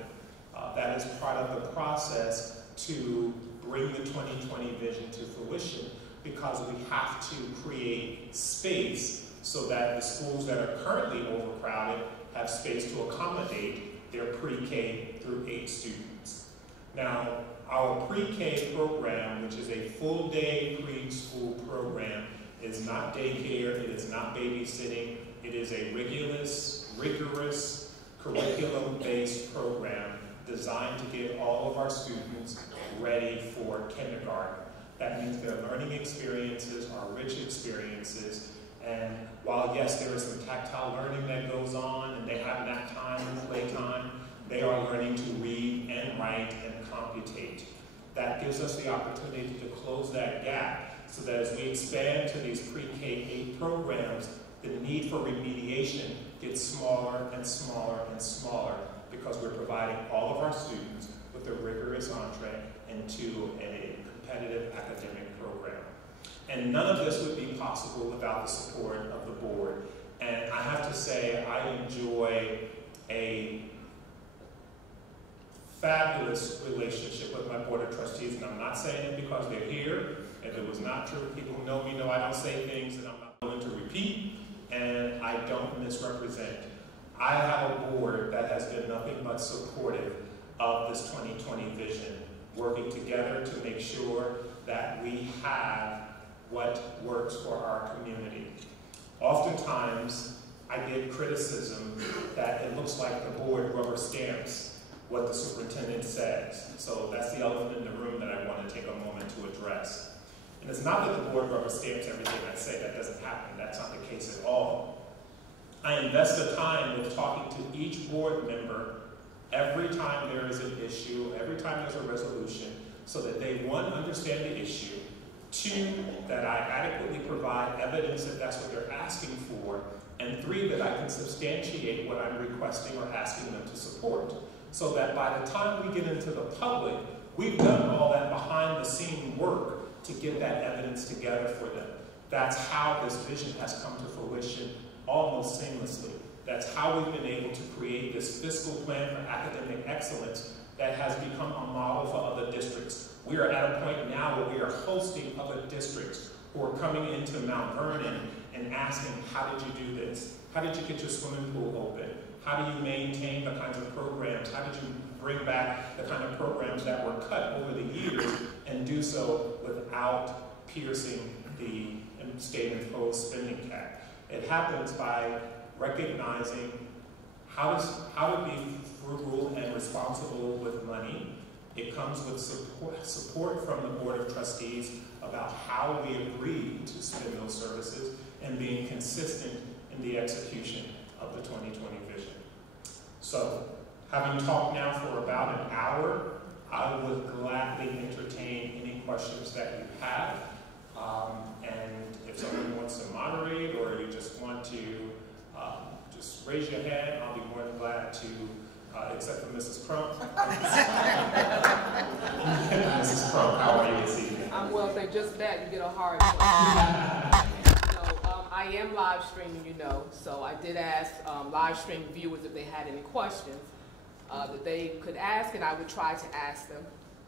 That is part of the process to bring the 2020 vision to fruition, because we have to create space so that the schools that are currently overcrowded have space to accommodate their pre-K through 8 students. Now, our pre-K program, which is a full-day preschool program, is not daycare, it is not babysitting, it is a rigorous curriculum-based program designed to get all of our students ready for kindergarten. That means their learning experiences are rich experiences, and while yes, there is some tactile learning that goes on, and they have nap time and playtime, they are learning to read and write and computate. That gives us the opportunity to close that gap so that as we expand to these pre-K-8 programs, the need for remediation gets smaller and smaller and smaller, because we're providing all of our students with a rigorous entree into a competitive academic program. And none of this would be possible without the support of the board. And I have to say, I enjoy a fabulous relationship with my board of trustees, and I'm not saying it because they're here. If it was not true, people who know me know I don't say things that I'm not willing to repeat, and I don't misrepresent. I have a board that has been nothing but supportive of this 2020 vision, working together to make sure that we have what works for our community. Oftentimes, I get criticism that it looks like the board rubber stamps what the superintendent says. So that's the elephant in the room that I want to take a moment to address. And it's not that the board rubber stamps everything I say. That doesn't happen. That's not the case at all. I invest the time with talking to each board member every time there is an issue, every time there's a resolution, so that they, 1, understand the issue, 2, that I adequately provide evidence that that's what they're asking for, and 3, that I can substantiate what I'm requesting or asking them to support. So that by the time we get into the public, We've done all that behind the scene work to get that evidence together for them. That's how this vision has come to fruition almost seamlessly. That's how we've been able to create this fiscal plan for academic excellence that has become a model for other districts. We are at a point now where we are hosting other districts who are coming into Mount Vernon and asking, how did you do this? How did you get your swimming pool open? How do you maintain the kinds of programs? How did you bring back the kind of programs that were cut over the years and do so without piercing the state-imposed spending cap? It happens by recognizing how to be frugal and responsible with money. It comes with support from the Board of Trustees about how we agree to spend those services and being consistent in the execution of the 2020 vision. So, having talked now for about an hour, I would gladly entertain any questions that you have. And if someone wants to moderate or you just want to just raise your hand, I'll be more than glad to, except for Mrs. Crump. Mrs. Crump, how are you this evening? I'm well, thank just that, you get a hard question. So, I am live streaming, you know, so I did ask live stream viewers if they had any questions that they could ask, and I would try to ask them.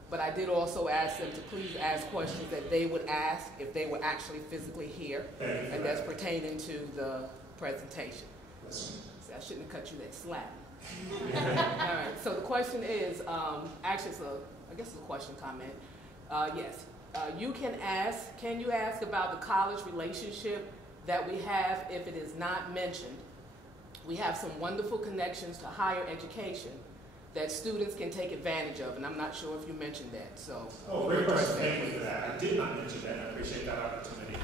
But I did also ask them to please ask questions that they would ask if they were actually physically here, and that's pertaining to the presentation. See, I shouldn't have cut you that slack. All right, so the question is, actually it's I guess it's a question comment. Yes, can you ask about the college relationship that we have if it is not mentioned? We have some wonderful connections to higher education that students can take advantage of, and I'm not sure if you mentioned that, so. Oh, great question, thank you for that. I did not mention that, and I appreciate that opportunity.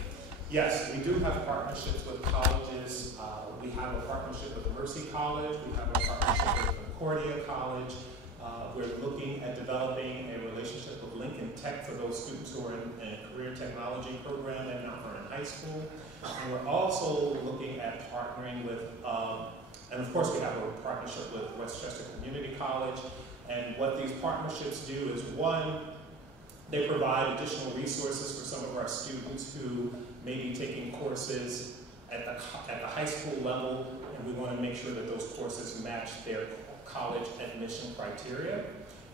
Yes, we do have partnerships with colleges. We have a partnership with Mercy College. We have a partnership with Concordia College. We're looking at developing a relationship with Lincoln Tech for those students who are in a career technology program at Mount Vernon High School. And we're also looking at partnering with, and of course we have a partnership with Westchester Community College. And what these partnerships do is, one, they provide additional resources for some of our students who may be taking courses at the high school level, and we want to make sure that those courses match their college admission criteria.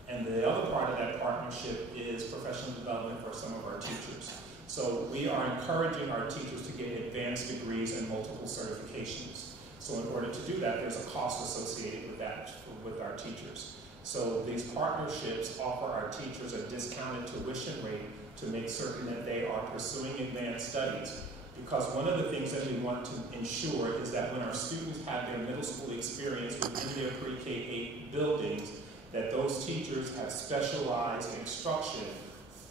And the other part of that partnership is professional development for some of our teachers. So we are encouraging our teachers to get advanced degrees and multiple certifications. So in order to do that, there's a cost associated with that with our teachers. So these partnerships offer our teachers a discounted tuition rate to make certain that they are pursuing advanced studies. Because one of the things that we want to ensure is that when our students have their middle school experience within their pre-K-8 buildings, that those teachers have specialized instruction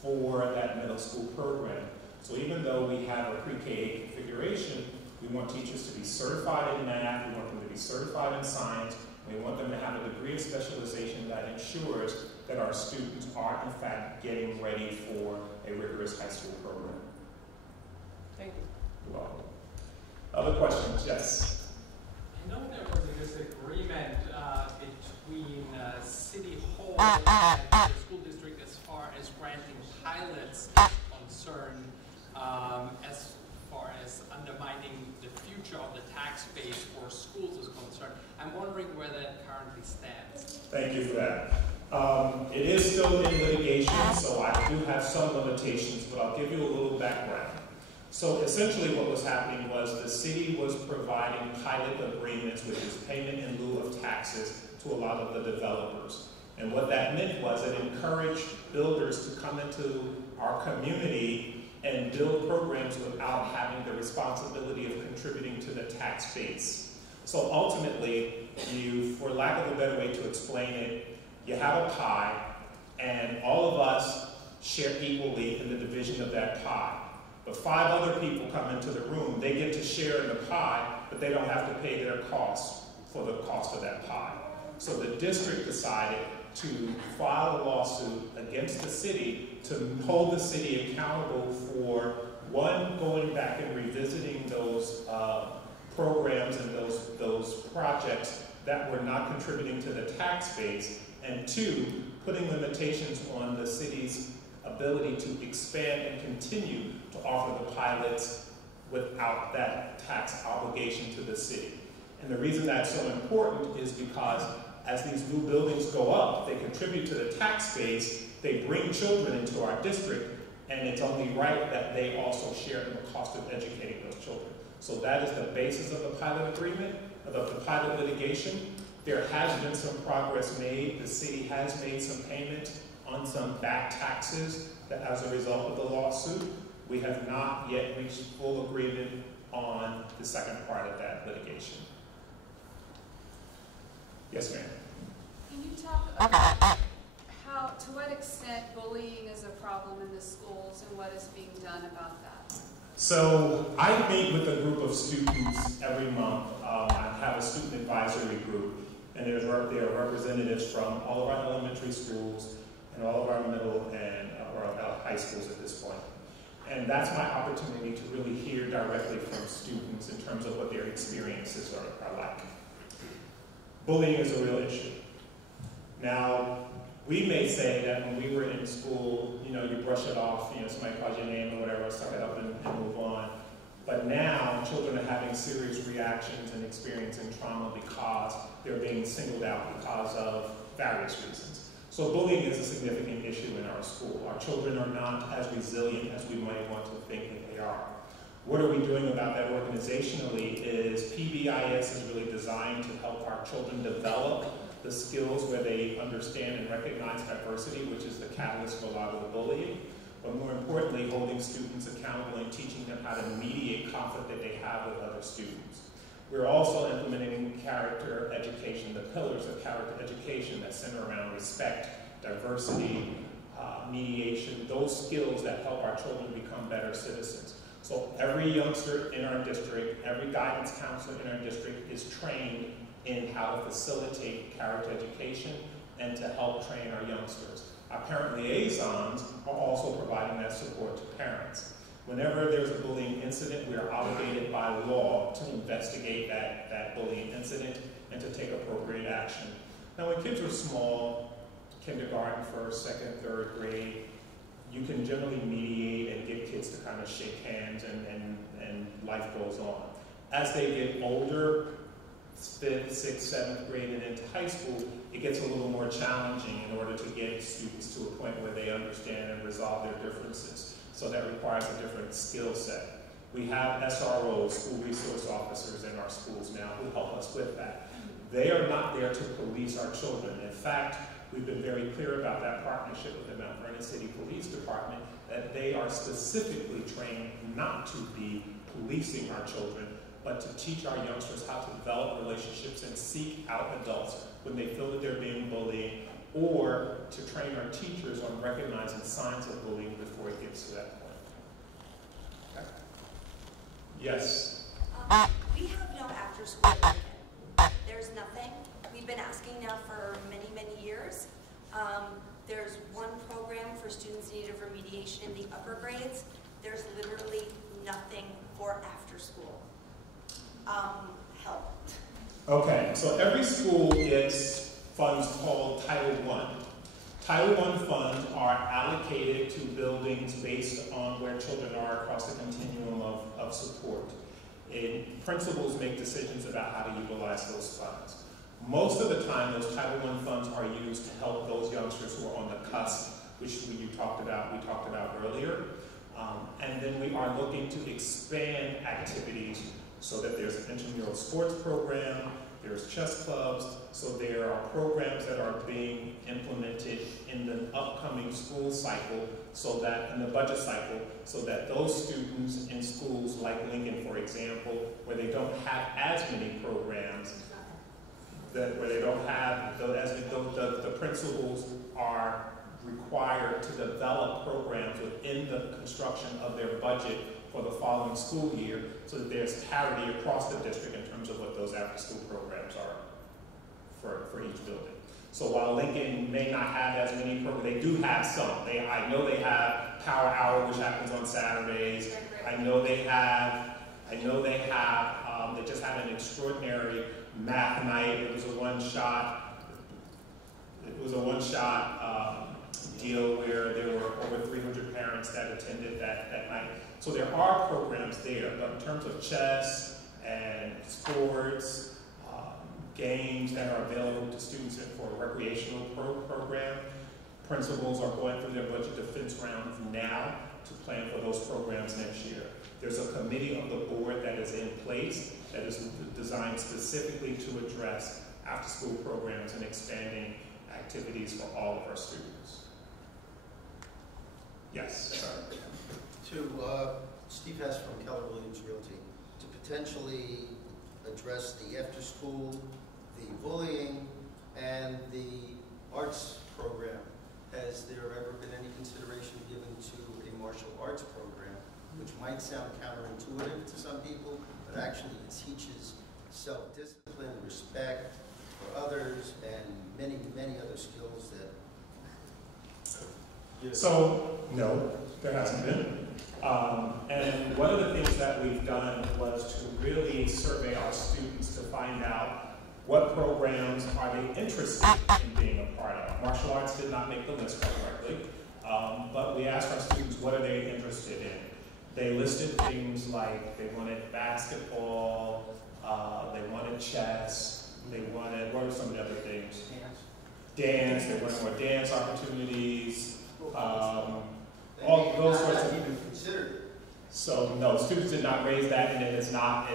for that middle school program. So even though we have a pre-K-8 configuration, we want teachers to be certified in math, we want them to be certified in science, we want them to have a degree of specialization that ensures that our students are in fact getting ready for a rigorous high school program. Thank you. You're welcome. Other questions? Yes? I know there was a disagreement between City Hall and the school district as far as granting pilots concerned, as far as undermining the future of the tax base for schools is concerned. I'm wondering where that currently stands. Thank you for that. It is still in litigation, so I do have some limitations, but I'll give you a little background. So essentially what was happening was the city was providing pilot agreements, which is payment in lieu of taxes, to a lot of the developers. And what that meant was it encouraged builders to come into our community and build programs without having the responsibility of contributing to the tax base. So ultimately, for lack of a better way to explain it, you have a pie, and all of us share equally in the division of that pie. But 5 other people come into the room, they get to share in the pie, but they don't have to pay their costs for the cost of that pie. So the district decided to file a lawsuit against the city to hold the city accountable for, one, going back and revisiting those programs and those projects that were not contributing to the tax base, and 2, putting limitations on the city's ability to expand and continue to offer the pilots without that tax obligation to the city. And the reason that's so important is because as these new buildings go up, they contribute to the tax base, they bring children into our district, and it's only right that they also share in the cost of educating those children. So that is the basis of the pilot agreement, of the pilot litigation. There has been some progress made. The city has made some payment on some back taxes that as a result of the lawsuit. We have not yet reached full agreement on the second part of that litigation. Yes, ma'am. Can you talk about to what extent bullying is a problem in the schools and what is being done about that? So I meet with a group of students every month. I have a student advisory group, and there are representatives from all of our elementary schools and all of our middle and high schools at this point. And that's my opportunity to really hear directly from students in terms of what their experiences are like. Bullying is a real issue. Now, we may say that when we were in school, you brush it off, somebody calls your name or whatever, suck it up and move on. But now, children are having serious reactions and experiencing trauma because they're being singled out because of various reasons. So bullying is a significant issue in our school. Our children are not as resilient as we might want to think that they are. What are we doing about that organizationally is PBIS is really designed to help our children develop the skills where they understand and recognize diversity, which is the catalyst for a lot of the bullying, but more importantly, holding students accountable and teaching them how to mediate conflict that they have with other students. We're also implementing character education, the pillars of character education that center around respect, diversity, mediation, those skills that help our children become better citizens. So every youngster in our district, every guidance counselor in our district is trained in how to facilitate character education and to help train our youngsters. Our parent liaisons are also providing that support to parents. Whenever there's a bullying incident, we are obligated by law to investigate that bullying incident and to take appropriate action. Now, when kids are small, kindergarten, first, second, third grade, you can generally mediate and get kids to kind of shake hands and life goes on. As they get older, 5th, 6th, 7th grade and into high school, it gets a little more challenging in order to get students to a point where they understand and resolve their differences. So that requires a different skill set. We have SROs, school resource officers in our schools now who help us with that. They are not there to police our children. In fact, we've been very clear about that partnership with the Mount Vernon City Police Department, that they are specifically trained not to be policing our children, but to teach our youngsters how to develop relationships and seek out adults when they feel that they're being bullied, or to train our teachers on recognizing signs of bullying before it gets to that point. Okay. Yes? We have no after-school education. There's nothing. We've been asking now for many, many years. There's one program for students in need of remediation in the upper grades. There's literally nothing for after-school help. Okay, so every school gets funds called Title I. Title I funds are allocated to buildings based on where children are across the continuum of support. And principals make decisions about how to utilize those funds. Most of the time, those Title I funds are used to help those youngsters who are on the cusp, which we talked about earlier. And then we are looking to expand activities so that there's an intramural sports program, there's chess clubs, so there are programs that are being implemented in the upcoming school cycle, so that, in the budget cycle, so that those students in schools like Lincoln, for example, where they don't have as many programs, where they don't have, the principals are required to develop programs within the construction of their budget for the following school year, so that there's parity across the district in terms of what those after-school programs are for each building. So while Lincoln may not have as many programs, they do have some. I know they have Power Hour, which happens on Saturdays. I know they just had an extraordinary math night. It was a one-shot. It was a one-shot deal where there were over 300 parents that attended that night. So there are programs there, but in terms of chess and sports, games that are available to students for a recreational program, principals are going through their budget defense rounds now to plan for those programs next year. There's a committee of the board that is in place that is designed specifically to address after-school programs and expanding activities for all of our students. Yes, sir. To Steve Hess from Keller Williams Realty, to potentially address the after-school, the bullying, and the arts program. Has there ever been any consideration given to a martial arts program, which might sound counterintuitive to some people, but actually it teaches self-discipline, respect for others, and many, many other skills that... So, no, there hasn't been. And one of the things that we've done was to really survey our students to find out what programs are they interested in being a part of. Martial arts did not make the list correctly, but we asked our students what are they interested in. They listed things like they wanted basketball, they wanted chess, they wanted, what were some of the other things? Dance, they wanted more dance opportunities, all those sorts of even considered. So no, students did not raise that, and it has not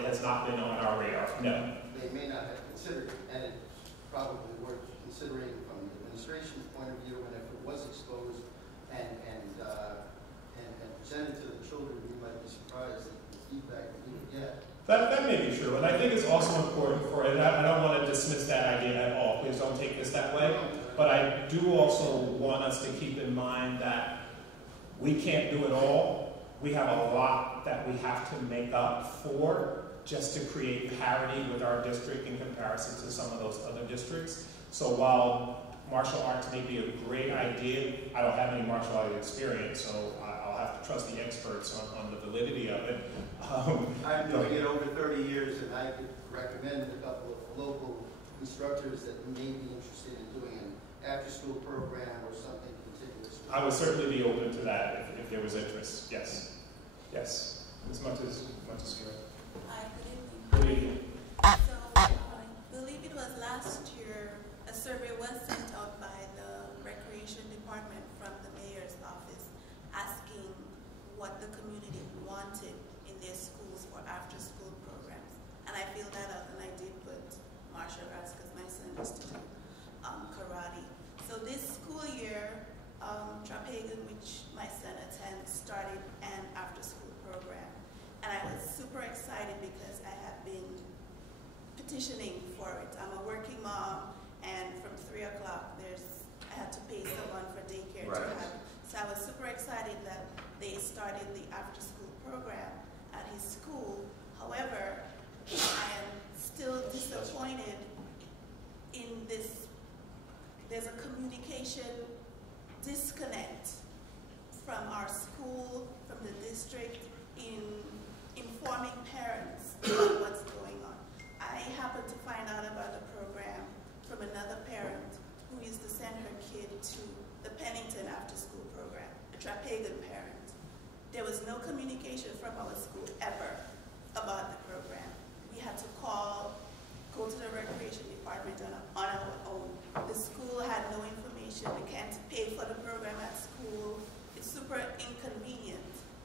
been on our radar. No. They may not have considered it, and it's probably worth considering from the administration's point of view. And if it was exposed and presented to the children, you might be surprised at the feedback that you would get. That may be true, and I think it's also important for it. I don't want to dismiss that idea at all. Please don't take this that way. But I do also want us to keep in mind that we can't do it all. We have a lot that we have to make up for just to create parity with our district in comparison to some of those other districts. So while martial arts may be a great idea, I don't have any martial arts experience, so I'll have to trust the experts on the validity of it. I'm doing it over 30 years, and I could recommend a couple of local instructors that may be interested in doing an after-school program or something contiguous. I would certainly be open to that if there was interest. Yes. Yes. As much as good. Hi, good evening. Good evening. So, I believe it was last year, a survey was sent out by the Recreation Department from the Mayor's office asking what the community wanted in their schools for after-school programs. And I filled that out, and I did put martial arts because my son used to do karate. So this school year, Trapegan, which my son attends, started an after-school program. And I was super excited because I have been petitioning for it. I'm a working mom, and from 3 o'clock, I had to pay someone for daycare to have. So I was super excited that they started the after-school program at his school. However, I am still disappointed in this. There's a communication disconnect from our school, from the district, in informing parents about what's going on. I happened to find out about the program from another parent who used to send her kid to the Pennington after-school program, a Trapegan parent. There was no communication from our school ever about the program. We had to call, go to the recreation department on our own. The school had no information. We can't pay for the program at school. It's super inconvenient.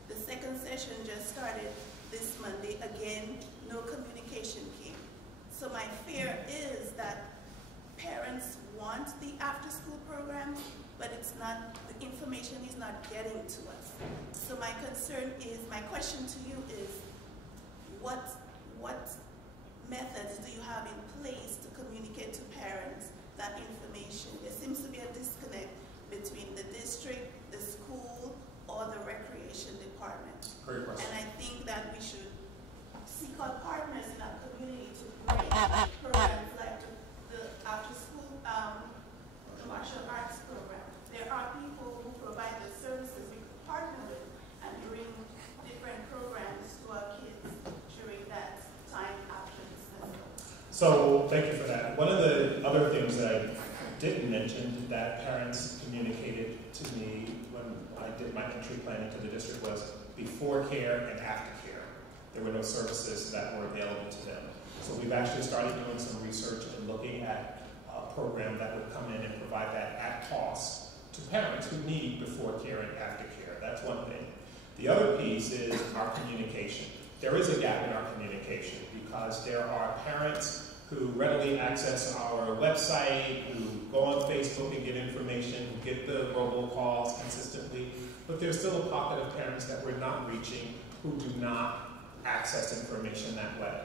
The second session just started this Monday. Again, no communication came. So my fear is that parents want the after-school program, but it's not, the information is not getting to us. So my concern is, my question to you is, what methods do you have in place to communicate to parents that information? There seems to be a disconnect between the district, the school, or the recreation department. Great question. And I think that we should seek out partners in our community to bring programs like the after-school, the martial arts program. There are people who provide the services we could partner with and bring different programs to our kids during that time after the semester. So thank you for that. One of the other things that didn't mention that parents communicated to me when I did my entry plan into the district was before care and after care. There were no services that were available to them. So we've actually started doing some research and looking at a program that would come in and provide that at cost to parents who need before care and after care. That's one thing. The other piece is our communication. There is a gap in our communication because there are parents who readily access our website, who go on Facebook and get information, who get the robocalls consistently, but there's still a pocket of parents that we're not reaching who do not access information that way.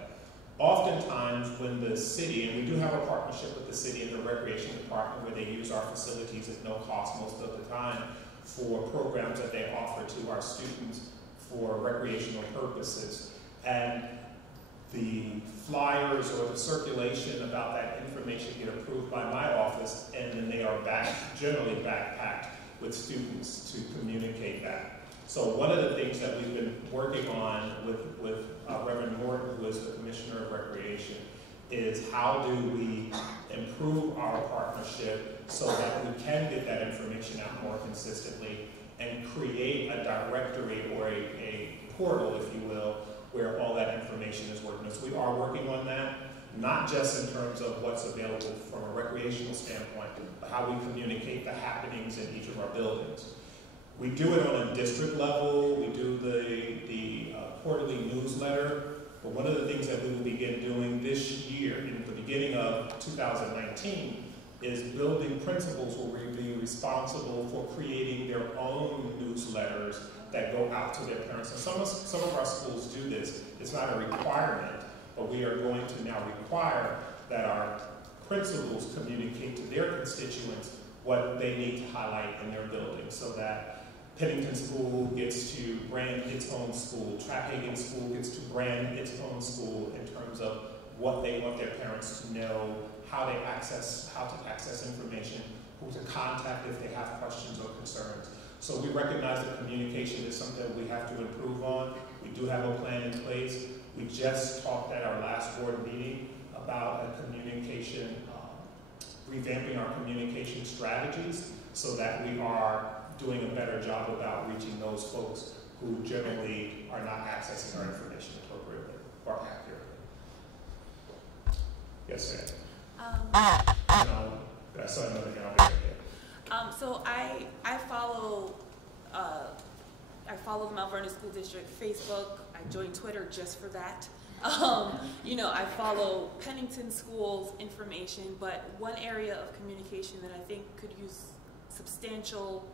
Oftentimes when the city, and we do have a partnership with the city and the recreation department where they use our facilities at no cost most of the time for programs that they offer to our students for recreational purposes. And the flyers or the circulation about that information get approved by my office, and then they are generally backpacked with students to communicate that. So one of the things that we've been working on with Reverend Morton, who is the Commissioner of Recreation, is how do we improve our partnership so that we can get that information out more consistently and create a directory or a portal, if you will, where all that information is working. So we are working on that, not just in terms of what's available from a recreational standpoint, but how we communicate the happenings in each of our buildings. We do it on a district level, we do the quarterly newsletter, but one of the things that we will begin doing this year, in the beginning of 2019, is building principals who will be responsible for creating their own newsletters that go out to their parents. And some of our schools do this. It's not a requirement, but we are going to now require that our principals communicate to their constituents what they need to highlight in their building, so that Pennington School gets to brand its own school, Trapphagen School gets to brand its own school in terms of what they want their parents to know, how to access information, who to contact if they have questions or concerns. So we recognize that communication is something that we have to improve on. We do have a plan in place. We just talked at our last board meeting about a communication, revamping our communication strategies so that we are doing a better job about reaching those folks who generally are not accessing our information appropriately or accurately. Yes, sir. I saw another hand over here. So I follow the Mount Vernon School District Facebook. I joined Twitter just for that. I follow Pennington School's information, but one area of communication that I think could use substantial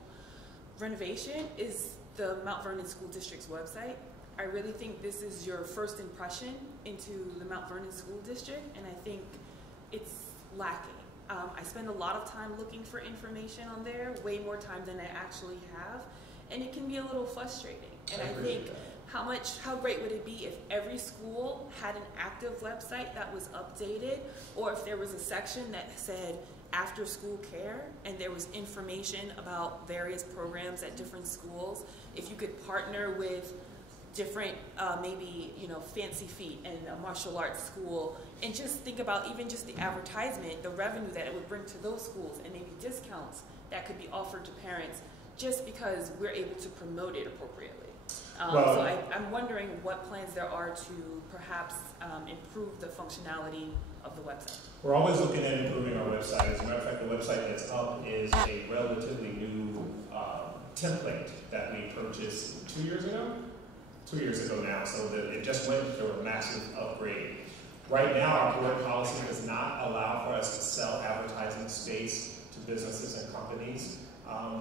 renovation is the Mount Vernon School District's website. I really think this is your first impression into the Mount Vernon School District, and I think it's lacking. I spend a lot of time looking for information on there, way more time than I actually have, and it can be a little frustrating. And I think how great would it be if every school had an active website that was updated, or if there was a section that said after school care and there was information about various programs at different schools. If you could partner with different, maybe, Fancy Feet and a martial arts school, and just think about even just the advertisement, the revenue that it would bring to those schools, and maybe discounts that could be offered to parents just because we're able to promote it appropriately. So I'm wondering what plans there are to perhaps improve the functionality of the website. We're always looking at improving our website. As a matter of fact, the website that's up is a relatively new template that we purchased 2 years ago? 2 years ago now, so that it just went through a massive upgrade. Right now, our board policy does not allow for us to sell advertising space to businesses and companies.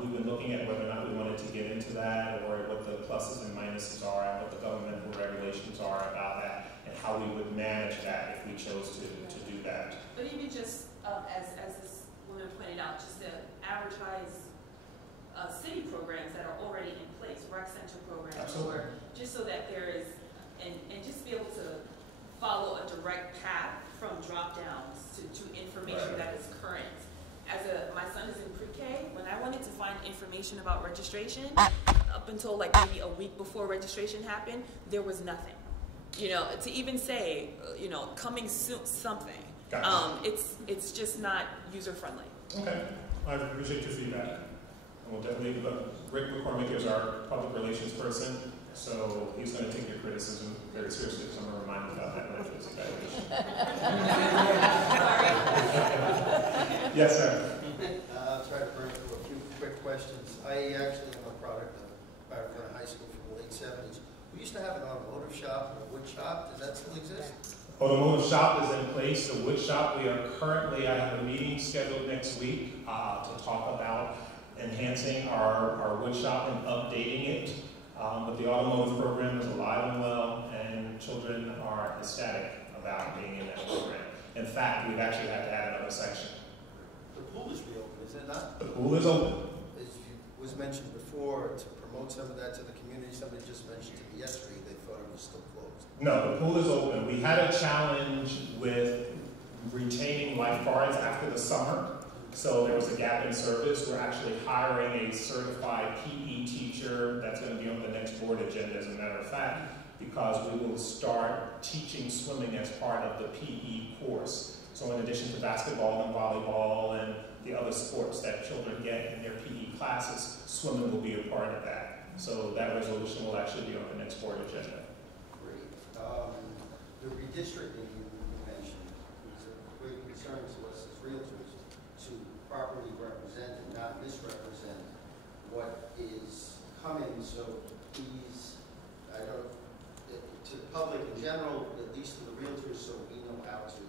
We've been looking at whether or not we wanted to get into that, or what the pluses and minuses are, and what the governmental regulations are about that, and how we would manage that if we chose to do that. But even just, as this woman pointed out, just to advertise city programs that are already in place, rec center programs, Absolutely. or just so that there is, and just be able to follow a direct path from drop downs to information that is current. My son is in pre-K, when I wanted to find information about registration, up until like maybe a week before registration happened, there was nothing. To even say, coming soon something, Gotcha. it's just not user friendly. Okay, I appreciate your feedback. And we'll definitely, Rick McCormick is our public relations person, so he's going to take your criticism very seriously, because I'm going to remind him about that when I finish the evaluation. Yes, sir. I'll try to bring through a few quick questions. I actually am a product of Mount Vernon High School from the late 70s. We used to have an automotive shop and a wood shop. Does that still exist? Automotive shop is in place. The wood shop, we are currently, I have a meeting scheduled next week to talk about enhancing our wood shop and updating it. But the automotive program is alive and well, and children are ecstatic about being in that program. In fact, we've actually had to add another section. The pool is reopened, is it not? The pool is open. As was mentioned before, to promote some of that to the community, somebody just mentioned to me yesterday they thought it was still closed. No, the pool is open. We had a challenge with retaining lifeguards after the summer, so there was a gap in service. We're actually hiring a certified PE teacher that's going to be on the next board agenda, as a matter of fact, because we will start teaching swimming as part of the PE course. So in addition to basketball and volleyball and the other sports that children get in their PE classes, swimming will be a part of that. So that resolution will actually be on the next board agenda. Great. The redistricting you mentioned is a great concern to us as realtors to properly represent and not misrepresent what is coming. So please, to the public in general, at least to the realtors, so we know how to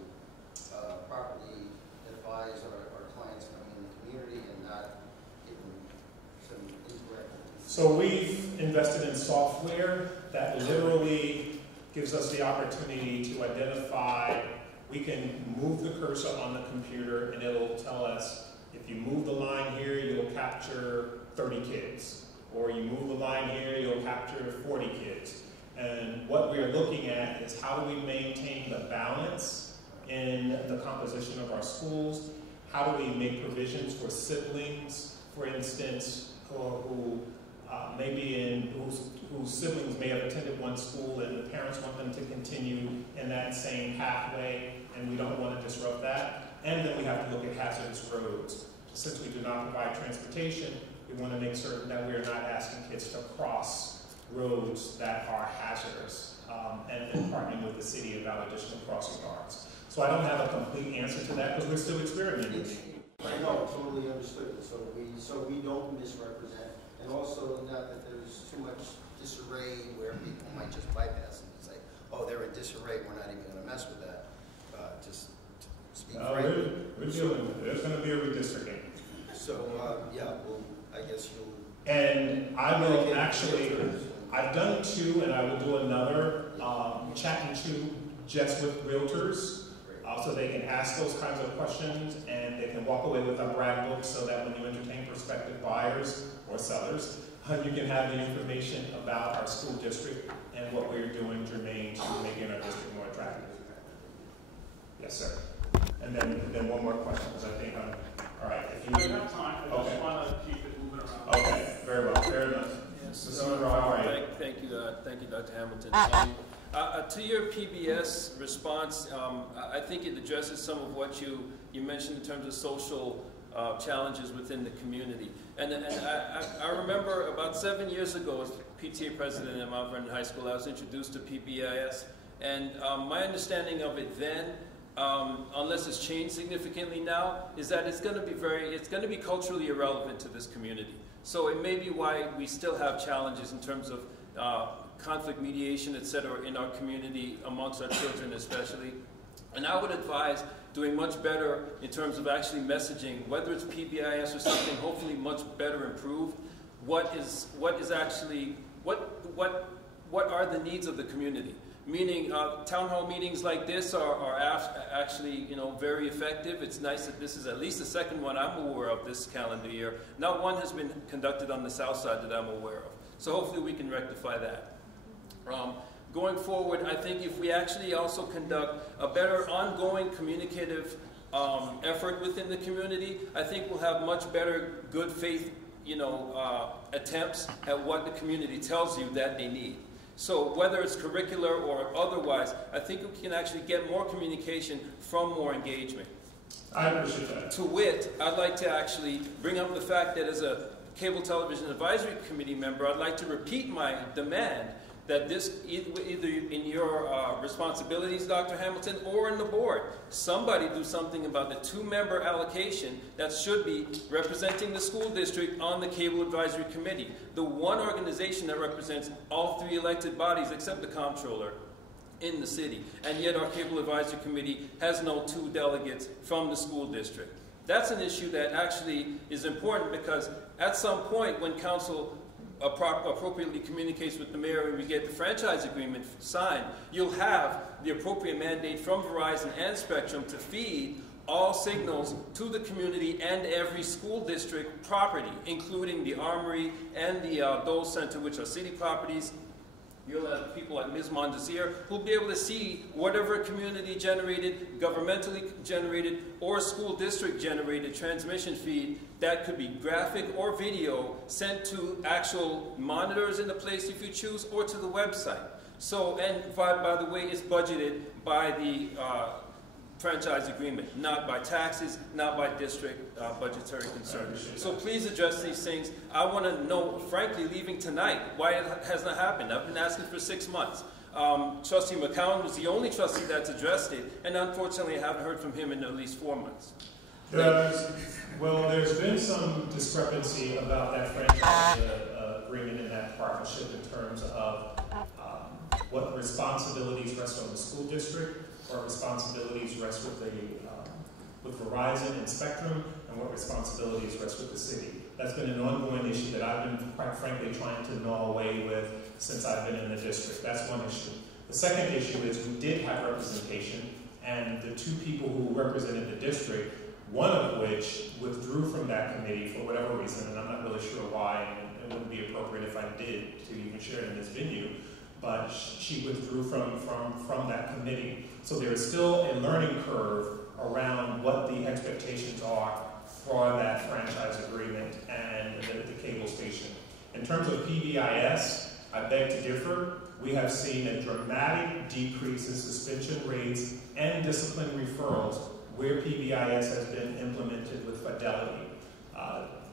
properly advise our clients coming in the community and not give them some incorrect. So we've invested in software that literally gives us the opportunity to identify, we can move the cursor on the computer and it'll tell us, if you move the line here, you'll capture 30 kids. Or you move the line here, you'll capture 40 kids. And what we're looking at is how do we maintain the balance in the composition of our schools? How do we make provisions for siblings, for instance, who whose siblings may have attended one school and the parents want them to continue in that same pathway, and we don't want to disrupt that. And then we have to look at hazardous roads. Since we do not provide transportation, we want to make certain that we are not asking kids to cross roads that are hazardous, and then partnering with the city about additional crossing guards. So I don't have a complete answer to that because we're still experimenting. I know, totally understood. So we don't misrepresent, and also not that there's too much disarray where people might just bypass and say, "Oh, they're in disarray. We're not even going to mess with that." Just speak frankly. We're dealing with it. There's going to be a redistricting. So yeah, well, I guess you'll. And I will actually. I've done two, and I will do another chat and two just with realtors. So they can ask those kinds of questions and they can walk away with a brag book so that when you entertain prospective buyers or sellers, you can have the information about our school district and what we're doing germane to making our district more attractive. Yes, sir. And then one more question, because I think I'm, all right. If you have time, I just want to keep it moving around. Okay, very well, fair enough. Yes, Thank you, Dr. Hamilton. To your PBS response, I think it addresses some of what you mentioned in terms of social challenges within the community. And I remember about 7 years ago, as PTA president at Mount Vernon High School, I was introduced to PBIS. And my understanding of it then, unless it's changed significantly now, is that it's going to be culturally irrelevant to this community. So it may be why we still have challenges in terms of conflict mediation, etc., in our community, amongst our children especially. And I would advise doing much better in terms of actually messaging, whether it's PBIS or something, hopefully much better improved. What are the needs of the community? Meaning, town hall meetings like this are actually, very effective. It's nice that this is at least the second one I'm aware of this calendar year. Not one has been conducted on the south side that I'm aware of. So hopefully we can rectify that. Going forward, I think if we actually also conduct a better ongoing communicative effort within the community, I think we'll have much better good faith, attempts at what the community tells you that they need. So whether it's curricular or otherwise, I think we can actually get more communication from more engagement. I appreciate that. To wit, I'd like to actually bring up the fact that as a Cable Television Advisory Committee member, I'd like to repeat my demand that this, either in your responsibilities, Dr. Hamilton, or in the board, somebody do something about the 2-member allocation that should be representing the school district on the Cable Advisory Committee, the one organization that represents all 3 elected bodies except the comptroller in the city. And yet our Cable Advisory Committee has no 2 delegates from the school district. That's an issue that actually is important because at some point when council appropriately communicates with the mayor and we get the franchise agreement signed, you'll have the appropriate mandate from Verizon and Spectrum to feed all signals to the community and every school district property, including the Armory and the Dole Center, which are city properties. You'll have people like Ms. Mondesir who'll be able to see whatever community generated, governmentally generated, or school district generated transmission feed that could be graphic or video sent to actual monitors in the place if you choose, or to the website. So, and by the way, it's budgeted by the franchise agreement, not by taxes, not by district budgetary concerns. So please address these things. I want to know, frankly, leaving tonight, why it has not happened. I've been asking for 6 months. Trustee McCowan was the only trustee that's addressed it, and unfortunately I haven't heard from him in at least 4 months. There's been some discrepancy about that franchise agreement and that partnership in terms of what responsibilities rest on the school district, what responsibilities rest with Verizon and Spectrum, and what responsibilities rest with the city. That's been an ongoing issue that I've been, quite frankly, trying to gnaw away with since I've been in the district. That's one issue. The second issue is we did have representation, and the 2 people who represented the district, one of which withdrew from that committee for whatever reason, and I'm not really sure why, and it wouldn't be appropriate if I did to even share it in this venue, but she withdrew from that committee. So there is still a learning curve around what the expectations are for that franchise agreement and the cable station. In terms of PBIS, I beg to differ. We have seen a dramatic decrease in suspension rates and discipline referrals where PBIS has been implemented with fidelity.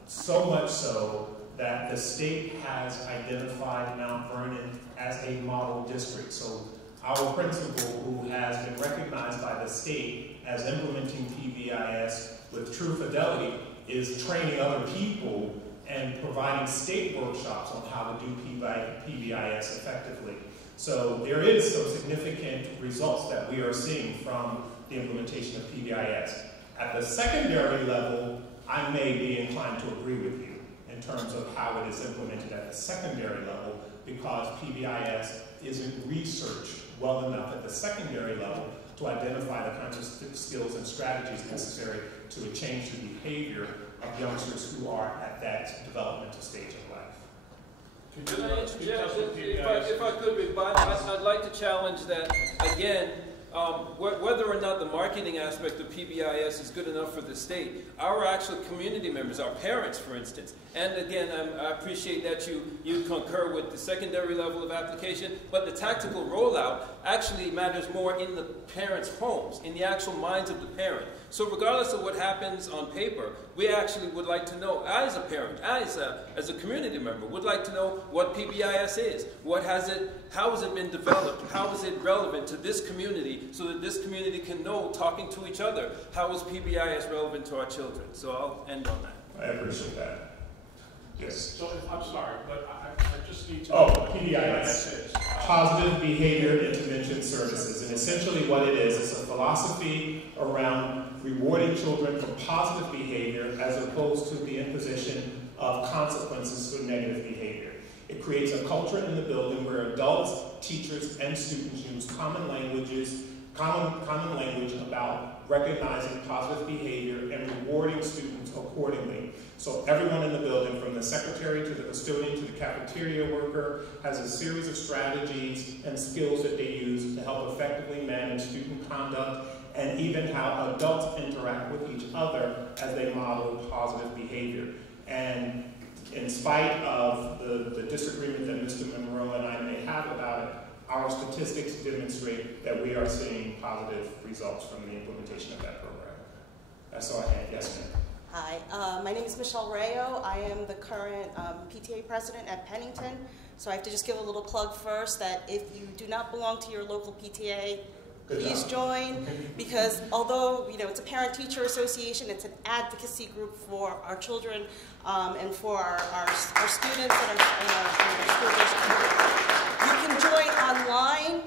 So much so that the state has identified Mount Vernon as a model district. So our principal, who has been recognized by the state as implementing PBIS with true fidelity, is training other people and providing state workshops on how to do PBIS effectively. So there is some significant results that we are seeing from the implementation of PBIS. At the secondary level, I may be inclined to agree with you in terms of how it is implemented at the secondary level, because PBIS isn't researched well enough at the secondary level to identify the kinds of skills and strategies necessary to change the behavior of youngsters who are at that developmental stage of life. Could I interject? If I could, I'd like to challenge that again. Whether or not the marketing aspect of PBIS is good enough for the state, our actual community members, our parents, for instance, and again, I appreciate that you concur with the secondary level of application, but the tactical rollout actually matters more in the parents' homes, in the actual minds of the parent. So regardless of what happens on paper, we actually would like to know, as a parent, as a community member, would like to know what PBIS is, how has it been developed, how is it relevant to this community, so that this community can know, talking to each other, how is PBIS relevant to our children. So I'll end on that. I appreciate that. Yes. So I'm sorry, but I just need to know what PBIS is. Positive Behavior Intervention Services. And essentially what it is, it's a philosophy around rewarding children for positive behavior as opposed to the imposition of consequences for negative behavior. It creates a culture in the building where adults, teachers, and students use common language about recognizing positive behavior and rewarding students accordingly. So everyone in the building, from the secretary to the custodian to the cafeteria worker, has a series of strategies and skills that they use to help effectively manage student conduct, and even how adults interact with each other as they model positive behavior. And in spite of the disagreement that Mr. Monroe and I may have about it, our statistics demonstrate that we are seeing positive results from the implementation of that program. That's all I had. Yes, ma'am. Hi, my name is Michelle Rayo. I am the current PTA president at Pennington. So I have to just give a little plug first that if you do not belong to your local PTA, please join, because although it's a parent-teacher association, it's an advocacy group for our children and for our students and our school district. You can join online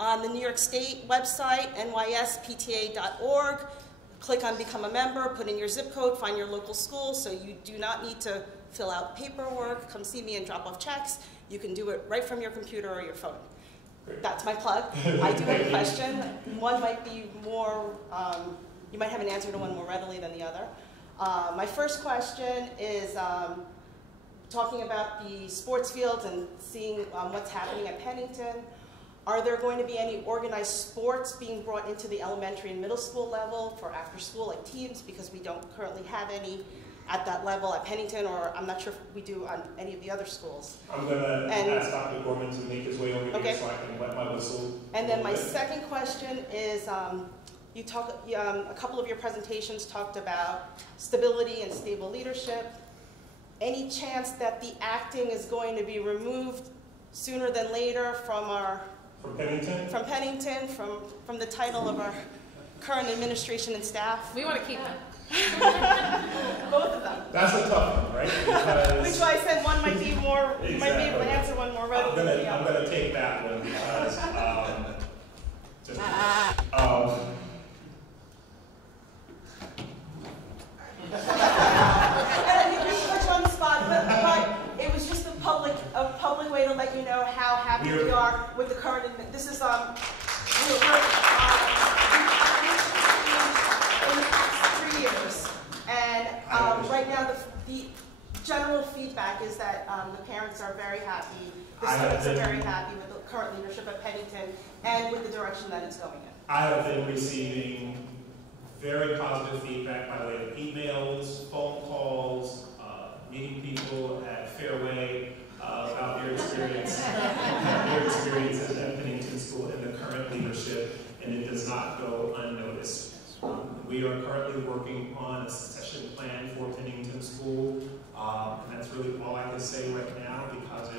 on the New York State website, nyspta.org. Click on Become a Member, put in your zip code, find your local school, so you do not need to fill out paperwork, come see me and drop off checks. You can do it right from your computer or your phone. That's my plug. I do have a question. One might be more, you might have an answer to one more readily than the other. My first question is talking about the sports fields and seeing what's happening at Pennington. Are there going to be any organized sports being brought into the elementary and middle school level for after school, like teams, because we don't currently have any at that level at Pennington, or I'm not sure if we do on any of the other schools. I'm going to ask Dr. Gorman to make his way over here so I can wet my whistle. And then my second question is, a couple of your presentations talked about stability and stable leadership. Any chance that the acting is going to be removed sooner than later from our From Pennington? From Pennington, from the title of our current administration and staff. We want to keep them. Both of them. That's a tough one, right? Because which I said one might be more, exactly. might be able to answer one more readily than the other. I'm going to take that one because And you put you on the spot, but it was just a public way to let you know how happy we are with the current. This is in the past 3 years, and right now the general feedback is that the parents are very happy, the students are very happy with the current leadership at Pennington and with the direction that it's going in. I have been receiving very positive feedback by way of emails, phone calls, meeting people at Fairway about their experiences at Pennington School and the current leadership, and it does not go unnoticed. We are currently working on a succession plan for Pennington School, and that's really all I can say right now because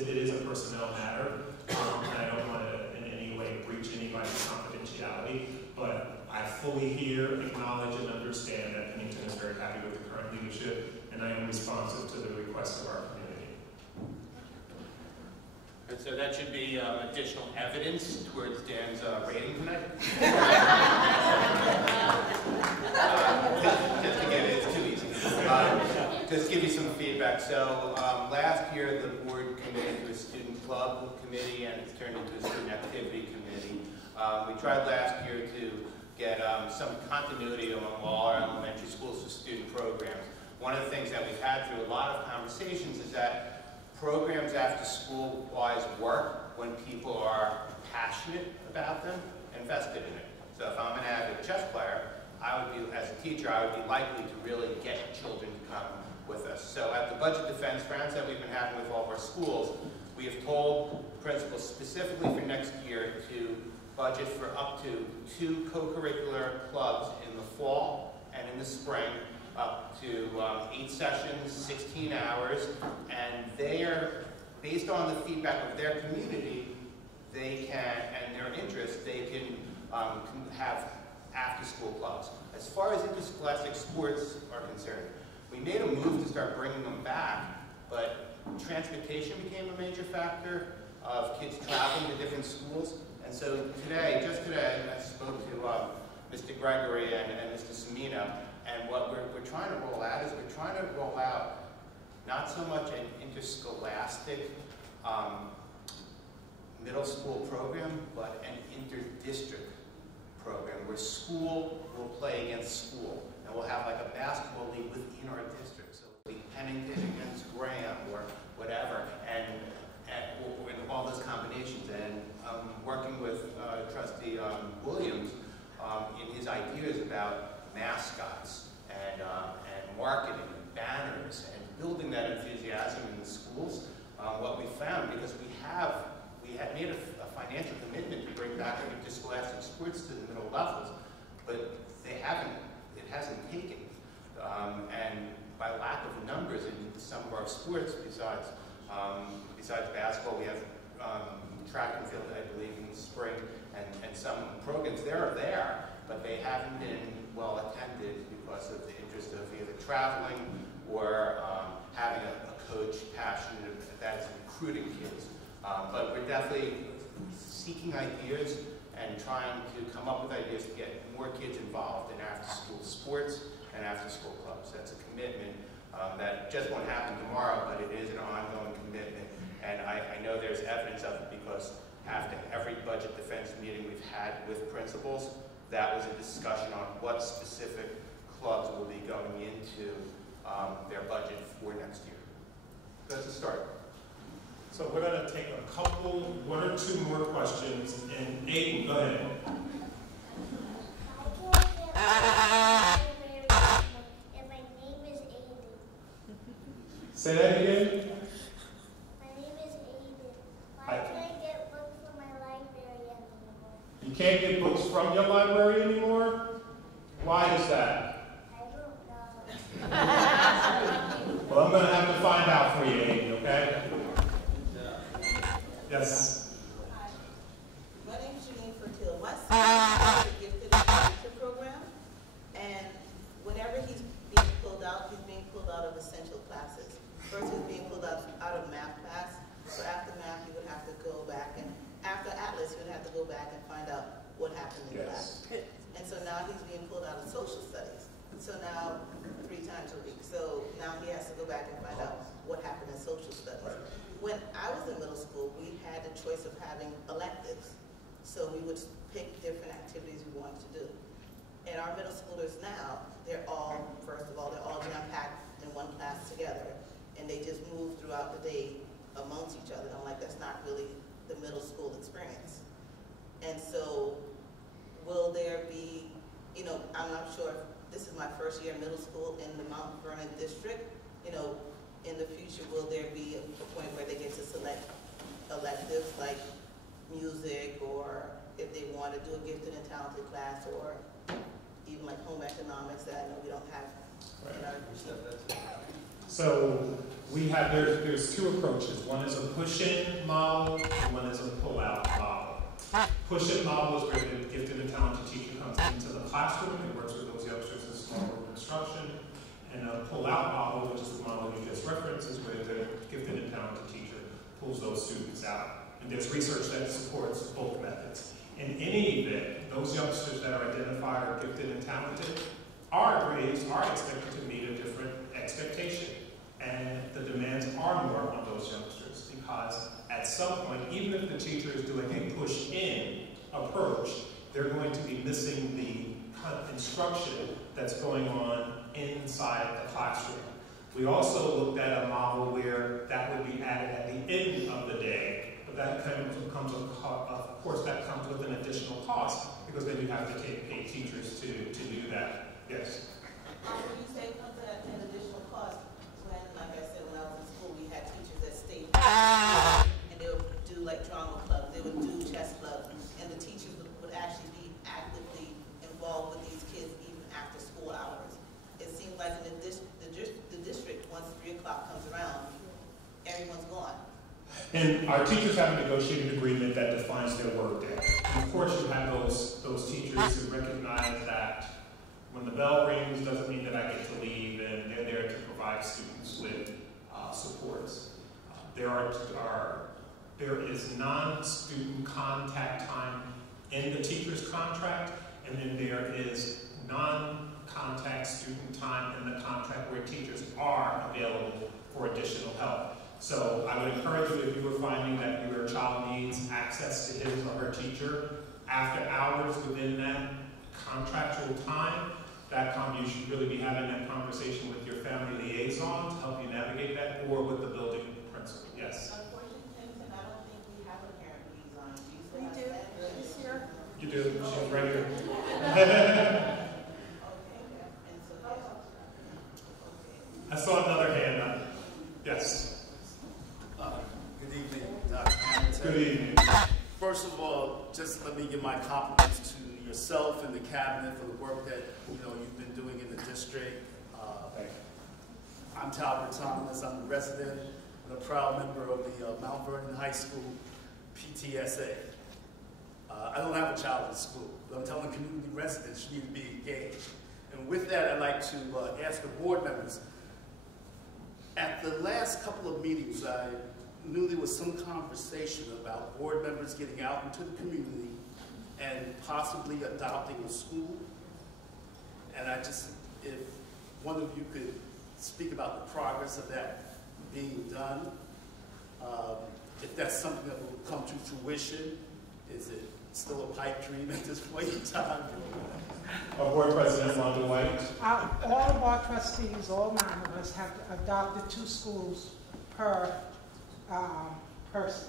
it is a personnel matter, and I don't want to in any way breach anybody's confidentiality, but I fully hear, acknowledge, and understand that Pennington is very happy with the current leadership, and I am responsive to the requests of our community. And so that should be additional evidence towards Dan's rating tonight. Just to get it, it's too easy. Just give you some feedback. So last year the board committed to a student club committee and it's turned into a student activity committee. We tried last year to get some continuity among all our elementary schools for student programs. One of the things that we've had through a lot of conversations is that programs after school-wise work when people are passionate about them and vested in it. So if I'm an avid chess player, I would be, as a teacher, I would be likely to really get children to come with us. So at the budget defense rounds that we've been having with all of our schools, we have told principals specifically for next year to budget for up to 2 co-curricular clubs in the fall and in the spring, up to 8 sessions, 16 hours, and they are, based on the feedback of their community, they can, and their interest, they can have after-school clubs. As far as interscholastic sports are concerned, we made a move to start bringing them back, but transportation became a major factor of kids traveling to different schools. And so today, just today, I spoke to Mr. Gregory and Mr. Semino, and what we're trying to roll out is we're trying to roll out not so much an interscholastic middle school program, but an interdistrict program where school will play against school. And we'll have like a basketball league within our district. So it'll be Pennington against Graham or whatever, and all those combinations. And working with Trustee Williams in his ideas about mascots and marketing and banners and building that enthusiasm in the schools. What we found, because we had made a financial commitment to bring back interscholastic sports to the middle levels, but they haven't besides. Besides basketball, we have track and field, I believe, in the spring, and some programs. They're there, but they haven't been well attended because of the interest of either traveling or having a coach passionate that's recruiting kids. But we're definitely seeking ideas and trying to come up with ideas to get more kids involved in after-school sports and after-school clubs. That's a commitment that just won't happen tomorrow, but it is an ongoing commitment. And I know there's evidence of it because after every budget defense meeting we've had with principals, that was a discussion on what specific clubs will be going into their budget for next year. That's a start. So we're going to take a couple, one or two more questions, and Aiden, go ahead. And my name is Aiden. Say that again. My name is Aiden. Why can't I get books from my library anymore? You can't get books from your library anymore? Why is that? I don't know. Well, I'm going to have to find out for you, Aiden, okay? Yes. Hi. My name is Janine Fertil. My son has a gifted teacher program, and whenever he's being pulled out of essential classes. First, he's being pulled out of math class. So after math, he would have to go back, and after Atlas, he would have to go back and find out what happened in class. And so now he's being pulled out of social studies. So now 3 times a week. So now he has to go back and find out what happened in social studies. When I was in middle school, we had the choice of having electives. So we would pick different activities we wanted to do. And our middle schoolers now, they're all, first of all, they're all jam-packed in one class together. And they just move throughout the day amongst each other. And I'm like, that's not really the middle school experience. And so will there be, you know, I'm not sure if this is my first year in middle school in the Mount Vernon district, you know, in the future, will there be a point where they get to select electives like music, or if they want to do a gifted and talented class, or even like home economics that I know we don't have in our So we have, there's 2 approaches. One is a push-in model, and one is a pull-out model. Push-in model is where the gifted and talented teacher comes into the classroom and works with those youngsters in small group instruction. And a pull-out model, which is the model you just referenced, is where the gifted and talented teacher pulls those students out. And there's research that supports both methods. In any event, those youngsters that are identified are gifted and talented, our grades are expected to meet a different expectation. And the demands are more on those youngsters because at some point, even if the teacher is doing a push-in approach, they're going to be missing the instruction that's going on inside the classroom. We also looked at a model where that would be added at the end of the day, but that comes, of course, that comes with an additional cost because then you have to pay teachers to do that. Yes? When you say it comes at an additional cost, when, like I said, when I was in school, we had teachers that stayed and they would do like drama clubs, they would do chess clubs, and the teachers would actually be actively involved with these kids even after school hours. It seems like in the district, once 3 o'clock comes around, everyone's gone. And our teachers have a negotiated agreement that defines their work day. And of course, you have those teachers who recognize that when the bell rings doesn't mean that I get to leave, and they're there to provide students with supports. There is non-student contact time in the teacher's contract, and then there is non-contact student time in the contract where teachers are available for additional help. So I would encourage you, if you were finding that your child needs access to his or her teacher after hours within that contractual time, you should really be having that conversation with your family liaison to help you navigate that, or with the building principal. Yes? Unfortunately, I don't think we have a parent liaison. We do. She's here. You do? She's right here. I saw another hand up. Yes? Good evening, Dr. Hamilton. Good evening. First of all, just let me give my compliments to yourself and the cabinet for the work that you've been doing in the district. I'm Talbot Thomas. I'm a resident and a proud member of the Mount Vernon High School PTSA. I don't have a child in school, but I'm telling community residents you need to be engaged. And with that, I'd like to ask the board members, at the last couple of meetings, I knew there was some conversation about board members getting out into the community and possibly adopting a school. And I just, if one of you could speak about the progress of that being done, if that's something that will come to fruition, is it still a pipe dream at this point in time? Our board president, Rhonda White. All of our trustees, all 9 of us, have adopted 2 schools per person.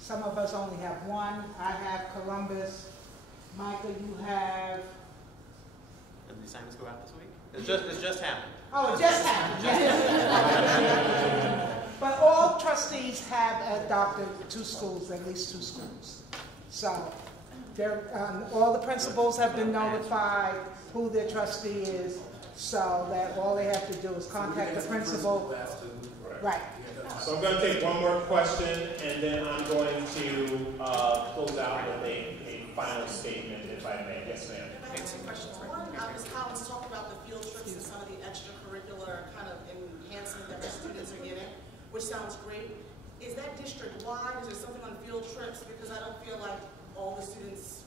Some of us only have 1. I have Columbus. Michael, you have... Did the assignments go out this week? It's just happened. Oh, it just happened. But all trustees have adopted 2 schools, at least 2 schools. So all the principals have been notified who their trustee is, so that all they have to do is contact the principal. Right. So I'm going to take one more question, and then I'm going to close out with a final statement, if I may. Yes, ma'am. I have 2 questions. One, Ms. Collins talked about the field trips and some of the extracurricular kind of enhancement that the students are getting, which sounds great. Is that district-wide? Is there something on field trips? Because I don't feel like all the students,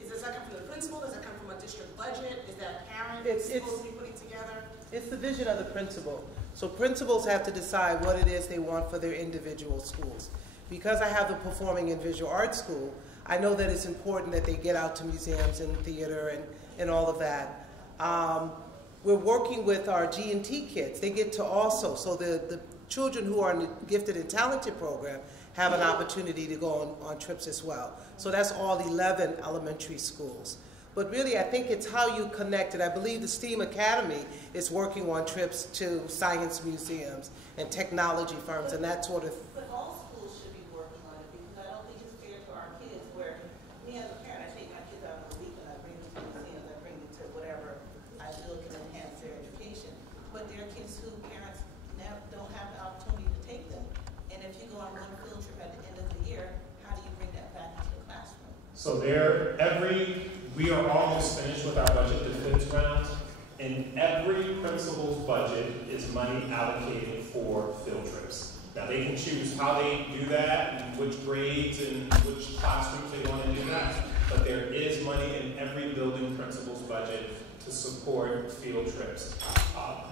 does that come from the principal? Does that come from a district budget? Is that parents supposed to be putting together? It's the vision of the principal. So principals have to decide what it is they want for their individual schools. Because I have the Performing and Visual Arts School, I know that it's important that they get out to museums and theater and all of that. We're working with our G&T kids. They get to also, so the children who are in the Gifted and Talented program have an opportunity to go on trips as well. So that's all 11 elementary schools. But really, I think it's how you connect it. I believe the STEAM Academy is working on trips to science museums and technology firms and that sort of. But all schools should be working on it, because I don't think it's fair to our kids where me as a parent, I take my kids out on the weekend, I bring them to museums, I bring them to whatever I feel can enhance their education. But there are kids who parents don't have the opportunity to take them. And if you go on one field trip at the end of the year, how do you bring that back into the classroom? So we are almost finished with our budget defense round. In every principal's budget is money allocated for field trips. Now they can choose how they do that, and which grades and which classrooms they want to do that, but there is money in every building principal's budget to support field trips.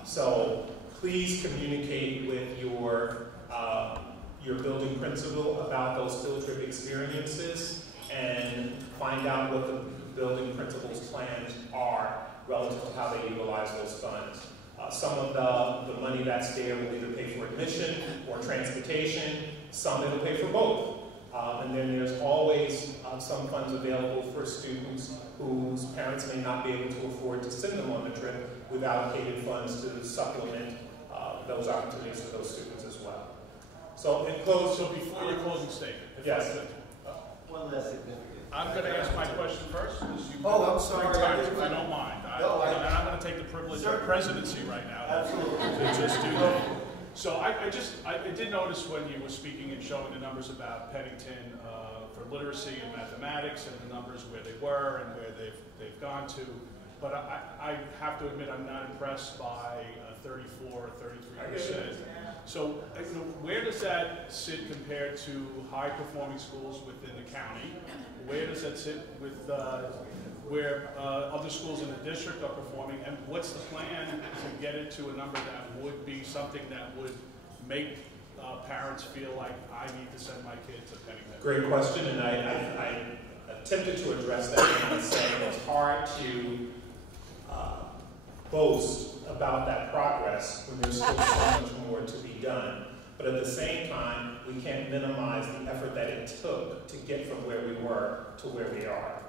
So please communicate with your building principal about those field trip experiences and find out what the building principal's plans are relative to how they utilize those funds. Some of the money that's there will either pay for admission or transportation. Some it'll pay for both. And then there's always some funds available for students whose parents may not be able to afford to send them on the trip with allocated funds to supplement those opportunities for those students as well. So in close. So before your closing statement, yes. One less significant. I'm going to ask my question first. Oh, I'm sorry. I don't mind. And I'm going to take the privilege of presidency right now. Absolutely. To just do that. So I did notice when you were speaking and showing the numbers about Pennington for literacy and mathematics and the numbers where they were and where they've gone to. But I have to admit I'm not impressed by 34 or 33%. So where does that sit compared to high-performing schools within the county? Where does that sit with where other schools in the district are performing? And what's the plan to get it to a number that would be something that would make parents feel like I need to send my kid to Pennington? Great question, and I attempted to address that in saying it's hard to boast about that progress when there's still so much more to be done. But at the same time, we can't minimize the effort that it took to get from where we were to where we are.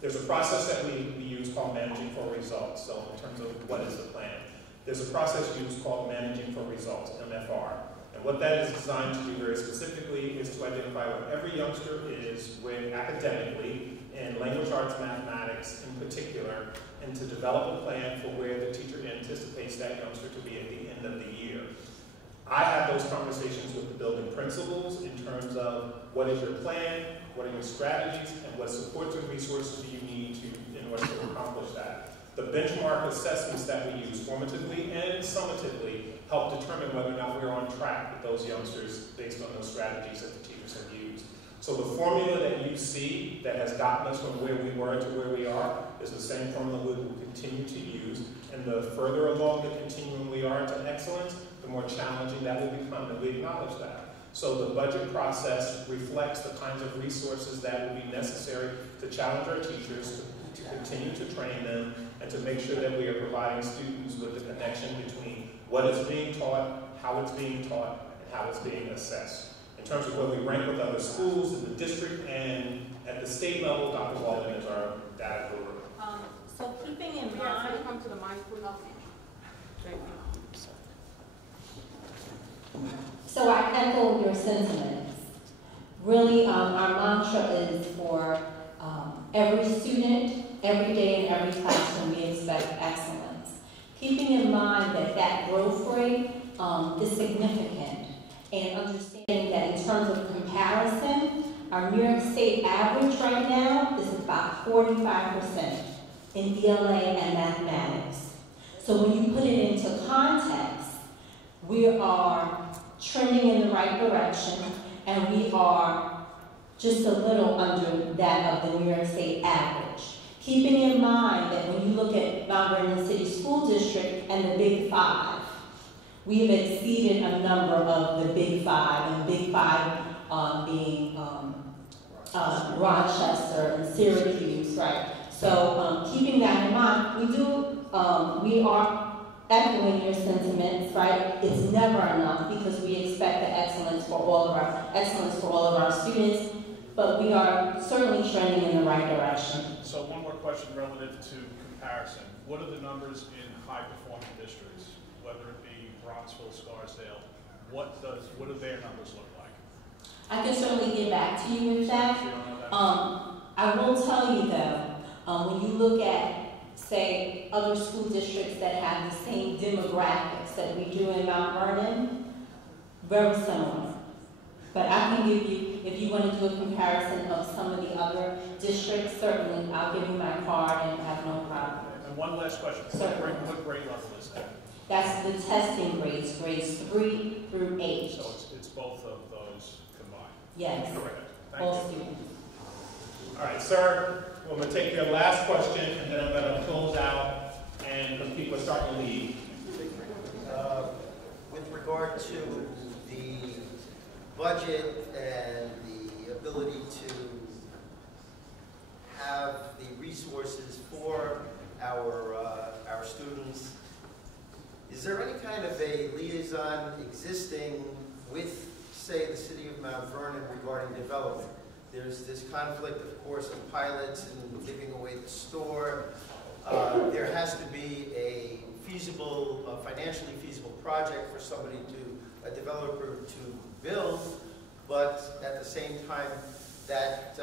There's a process that we use called managing for results. So in terms of what is the plan, there's a process used called managing for results, MFR. And what that is designed to do very specifically is to identify what every youngster is with academically in language arts, mathematics in particular, and to develop a plan for where the teacher anticipates that youngster to be at the end of the year. I have those conversations with the building principals in terms of what is your plan, what are your strategies, and what supports and resources do you need in order to accomplish that. The benchmark assessments that we use, formatively and summatively, help determine whether or not we're on track with those youngsters based on those strategies that the teachers have used. So the formula that you see that has gotten us from where we were to where we are is the same formula we will continue to use. And the further along the continuum we are to excellence, the more challenging that will become, and we acknowledge that. So the budget process reflects the kinds of resources that will be necessary to challenge our teachers, to continue to train them, and to make sure that we are providing students with the connection between what is being taught, how it's being taught, and how it's being assessed. In terms of where we rank with other schools in the district and at the state level, Dr. Walden is our data guru. So keeping in mind, come to the mic, please. Thank you. So I echo your sentiments. Really, our mantra is for every student, every day in every classroom, we expect excellence. Keeping in mind that that growth rate is significant, and understanding that in terms of comparison, our New York State average right now is about 45% in ELA and mathematics. So when you put it into context, we are trending in the right direction, and we are just a little under that of the New York State average. Keeping in mind that when you look at Mount Vernon City School District and the Big Five, we have exceeded a number of the Big Five, and Big Five being Rochester and Syracuse, right? So keeping that in mind, we are echoing your sentiments, right? It's never enough because we expect the excellence for all of our students, but we are certainly trending in the right direction. So one more question relative to comparison. What are the numbers in high-performing districts, whether it be Bronxville, Scarsdale? What do their numbers look like? I can certainly get back to you with that. I will tell you though, when you look at, say, other school districts that have the same demographics that we do in Mount Vernon, very similar. But I can give you, if you want to do a comparison of some of the other districts, certainly I'll give you my card and have no problem. And one last question. What grade level is that? That's the testing grades 3 through 8. So it's both of those combined? Yes. Correct. Thank All you. students. All right, sir, I'm going to take your last question, and then I'm going to close out, and when people are starting to leave. With regard to the budget and the ability to have the resources for our students, is there any kind of a liaison existing with, say, the city of Mount Vernon regarding development? There's this conflict, of course, of pilots and giving away the store. There has to be a feasible, financially feasible project for somebody a developer to build, but at the same time, that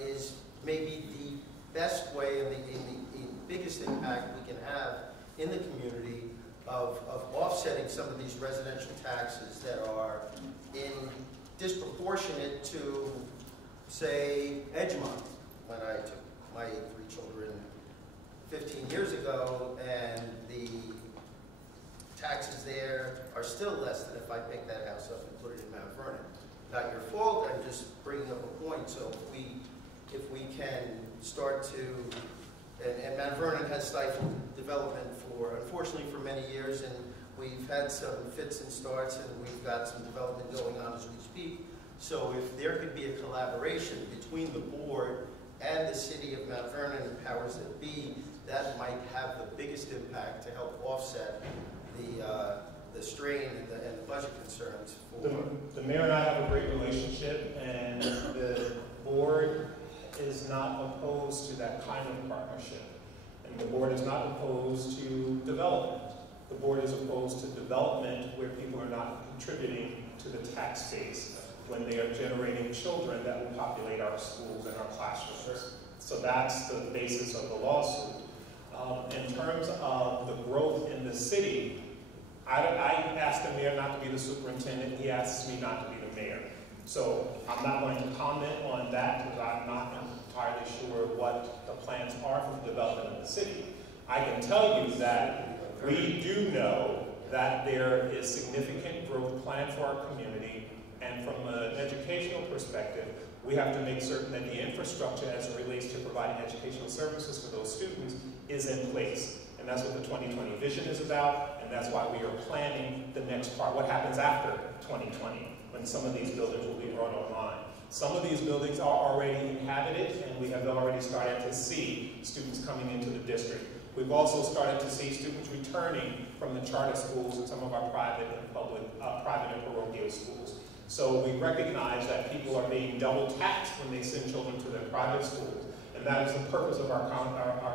is maybe the best way and the biggest impact we can have in the community of offsetting some of these residential taxes that are disproportionate to, say, Edgemont, when I took my 3 children 15 years ago, and the taxes there are still less than if I picked that house up and put it in Mount Vernon. Not your fault, I'm just bringing up a point. So if we can start to, and Mount Vernon has stifled development unfortunately for many years, and we've had some fits and starts, and we've got some development going on as we speak. So if there could be a collaboration between the board and the city of Mount Vernon and powers that be, that might have the biggest impact to help offset the strain and the budget concerns. The mayor and I have a great relationship, and the board is not opposed to that kind of partnership. And the board is not opposed to development. The board is opposed to development where people are not contributing to the tax base when they are generating children that will populate our schools and our classrooms. So that's the basis of the lawsuit. In terms of the growth in the city, I asked the mayor not to be the superintendent. He asks me not to be the mayor. So I'm not going to comment on that because I'm not entirely sure what the plans are for the development of the city. I can tell you that we do know that there is significant growth planned for our community, and from an educational perspective, we have to make certain that the infrastructure as it relates to providing educational services for those students is in place. And that's what the 2020 vision is about, and that's why we are planning the next part. What happens after 2020 when some of these buildings will be brought online? Some of these buildings are already inhabited, and we have already started to see students coming into the district. We've also started to see students returning from the charter schools and some of our private and public, private and parochial schools. So we recognize that people are being double taxed when they send children to their private schools. And that is the purpose of our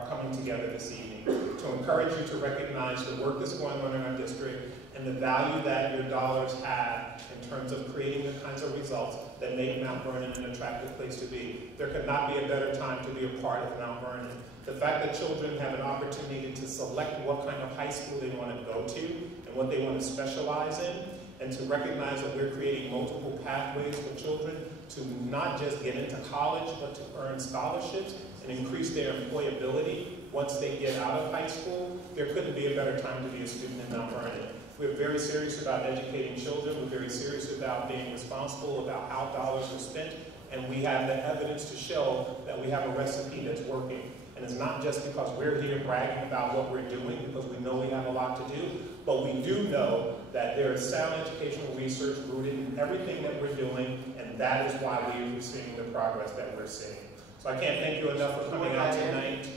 coming together this evening, to encourage you to recognize the work that's going on in our district and the value that your dollars have in terms of creating the kinds of results that make Mount Vernon an attractive place to be. There could not be a better time to be a part of Mount Vernon. The fact that children have an opportunity to select what kind of high school they want to go to and what they want to specialize in, and to recognize that we're creating multiple pathways for children to not just get into college, but to earn scholarships and increase their employability once they get out of high school. There couldn't be a better time to be a student in Mount Vernon. We're very serious about educating children. We're very serious about being responsible about how dollars are spent, and we have the evidence to show that we have a recipe that's working. And it's not just because we're here bragging about what we're doing, because we know we have a lot to do, but we do know that there is sound educational research rooted in everything that we're doing, and that is why we're seeing the progress that we're seeing. So I can't thank you enough for coming out tonight.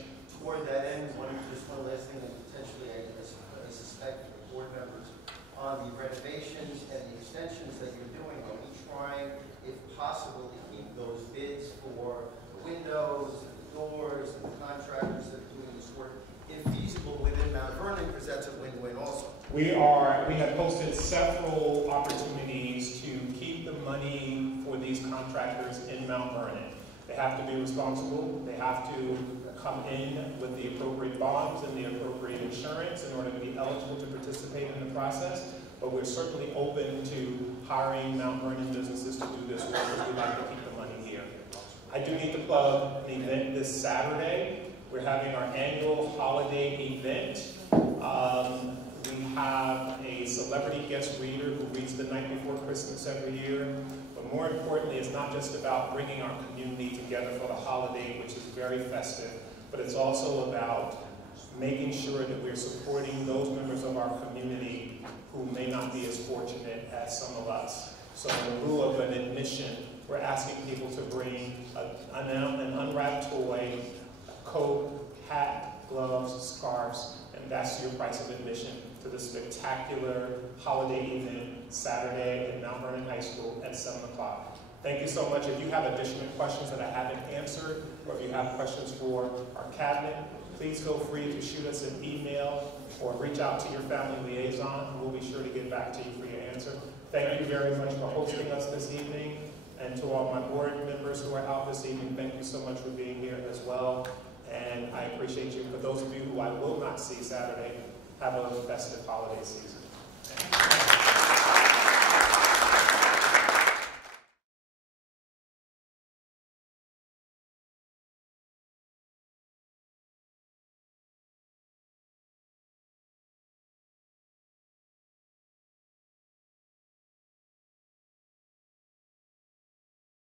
Toward that end, just one last thing that potentially I suspect for the board members on the renovations and the extensions that you're doing. Are we trying, if possible, to keep those bids for windows, doors, and the contractors that are doing this work infeasible within Mount Vernon, because that's a win-win also? We have posted several opportunities to keep the money for these contractors in Mount Vernon. They have to be responsible. They have to come in with the appropriate bonds and the appropriate insurance in order to be eligible to participate in the process. But we're certainly open to hiring Mount Vernon businesses to do this work, because we'd like to keep the money here. I do need to plug an event this Saturday. We're having our annual holiday event. We have a celebrity guest reader who reads the night before Christmas every year. But more importantly, it's not just about bringing our community together for the holiday, which is very festive, but it's also about making sure that we're supporting those members of our community who may not be as fortunate as some of us. So in lieu of an admission, we're asking people to bring an unwrapped toy, a coat, hat, gloves, scarves, and that's your price of admission to the spectacular holiday evening Saturday at Mount Vernon High School at 7 o'clock. Thank you so much. If you have additional questions that I haven't answered, or if you have questions for our cabinet, please feel free to shoot us an email or reach out to your family liaison, and we'll be sure to get back to you for your answer. Thank you very much for hosting us this evening. And to all my board members who are out this evening, thank you so much for being here as well. And I appreciate you. For those of you who I will not see Saturday, have a festive holiday season.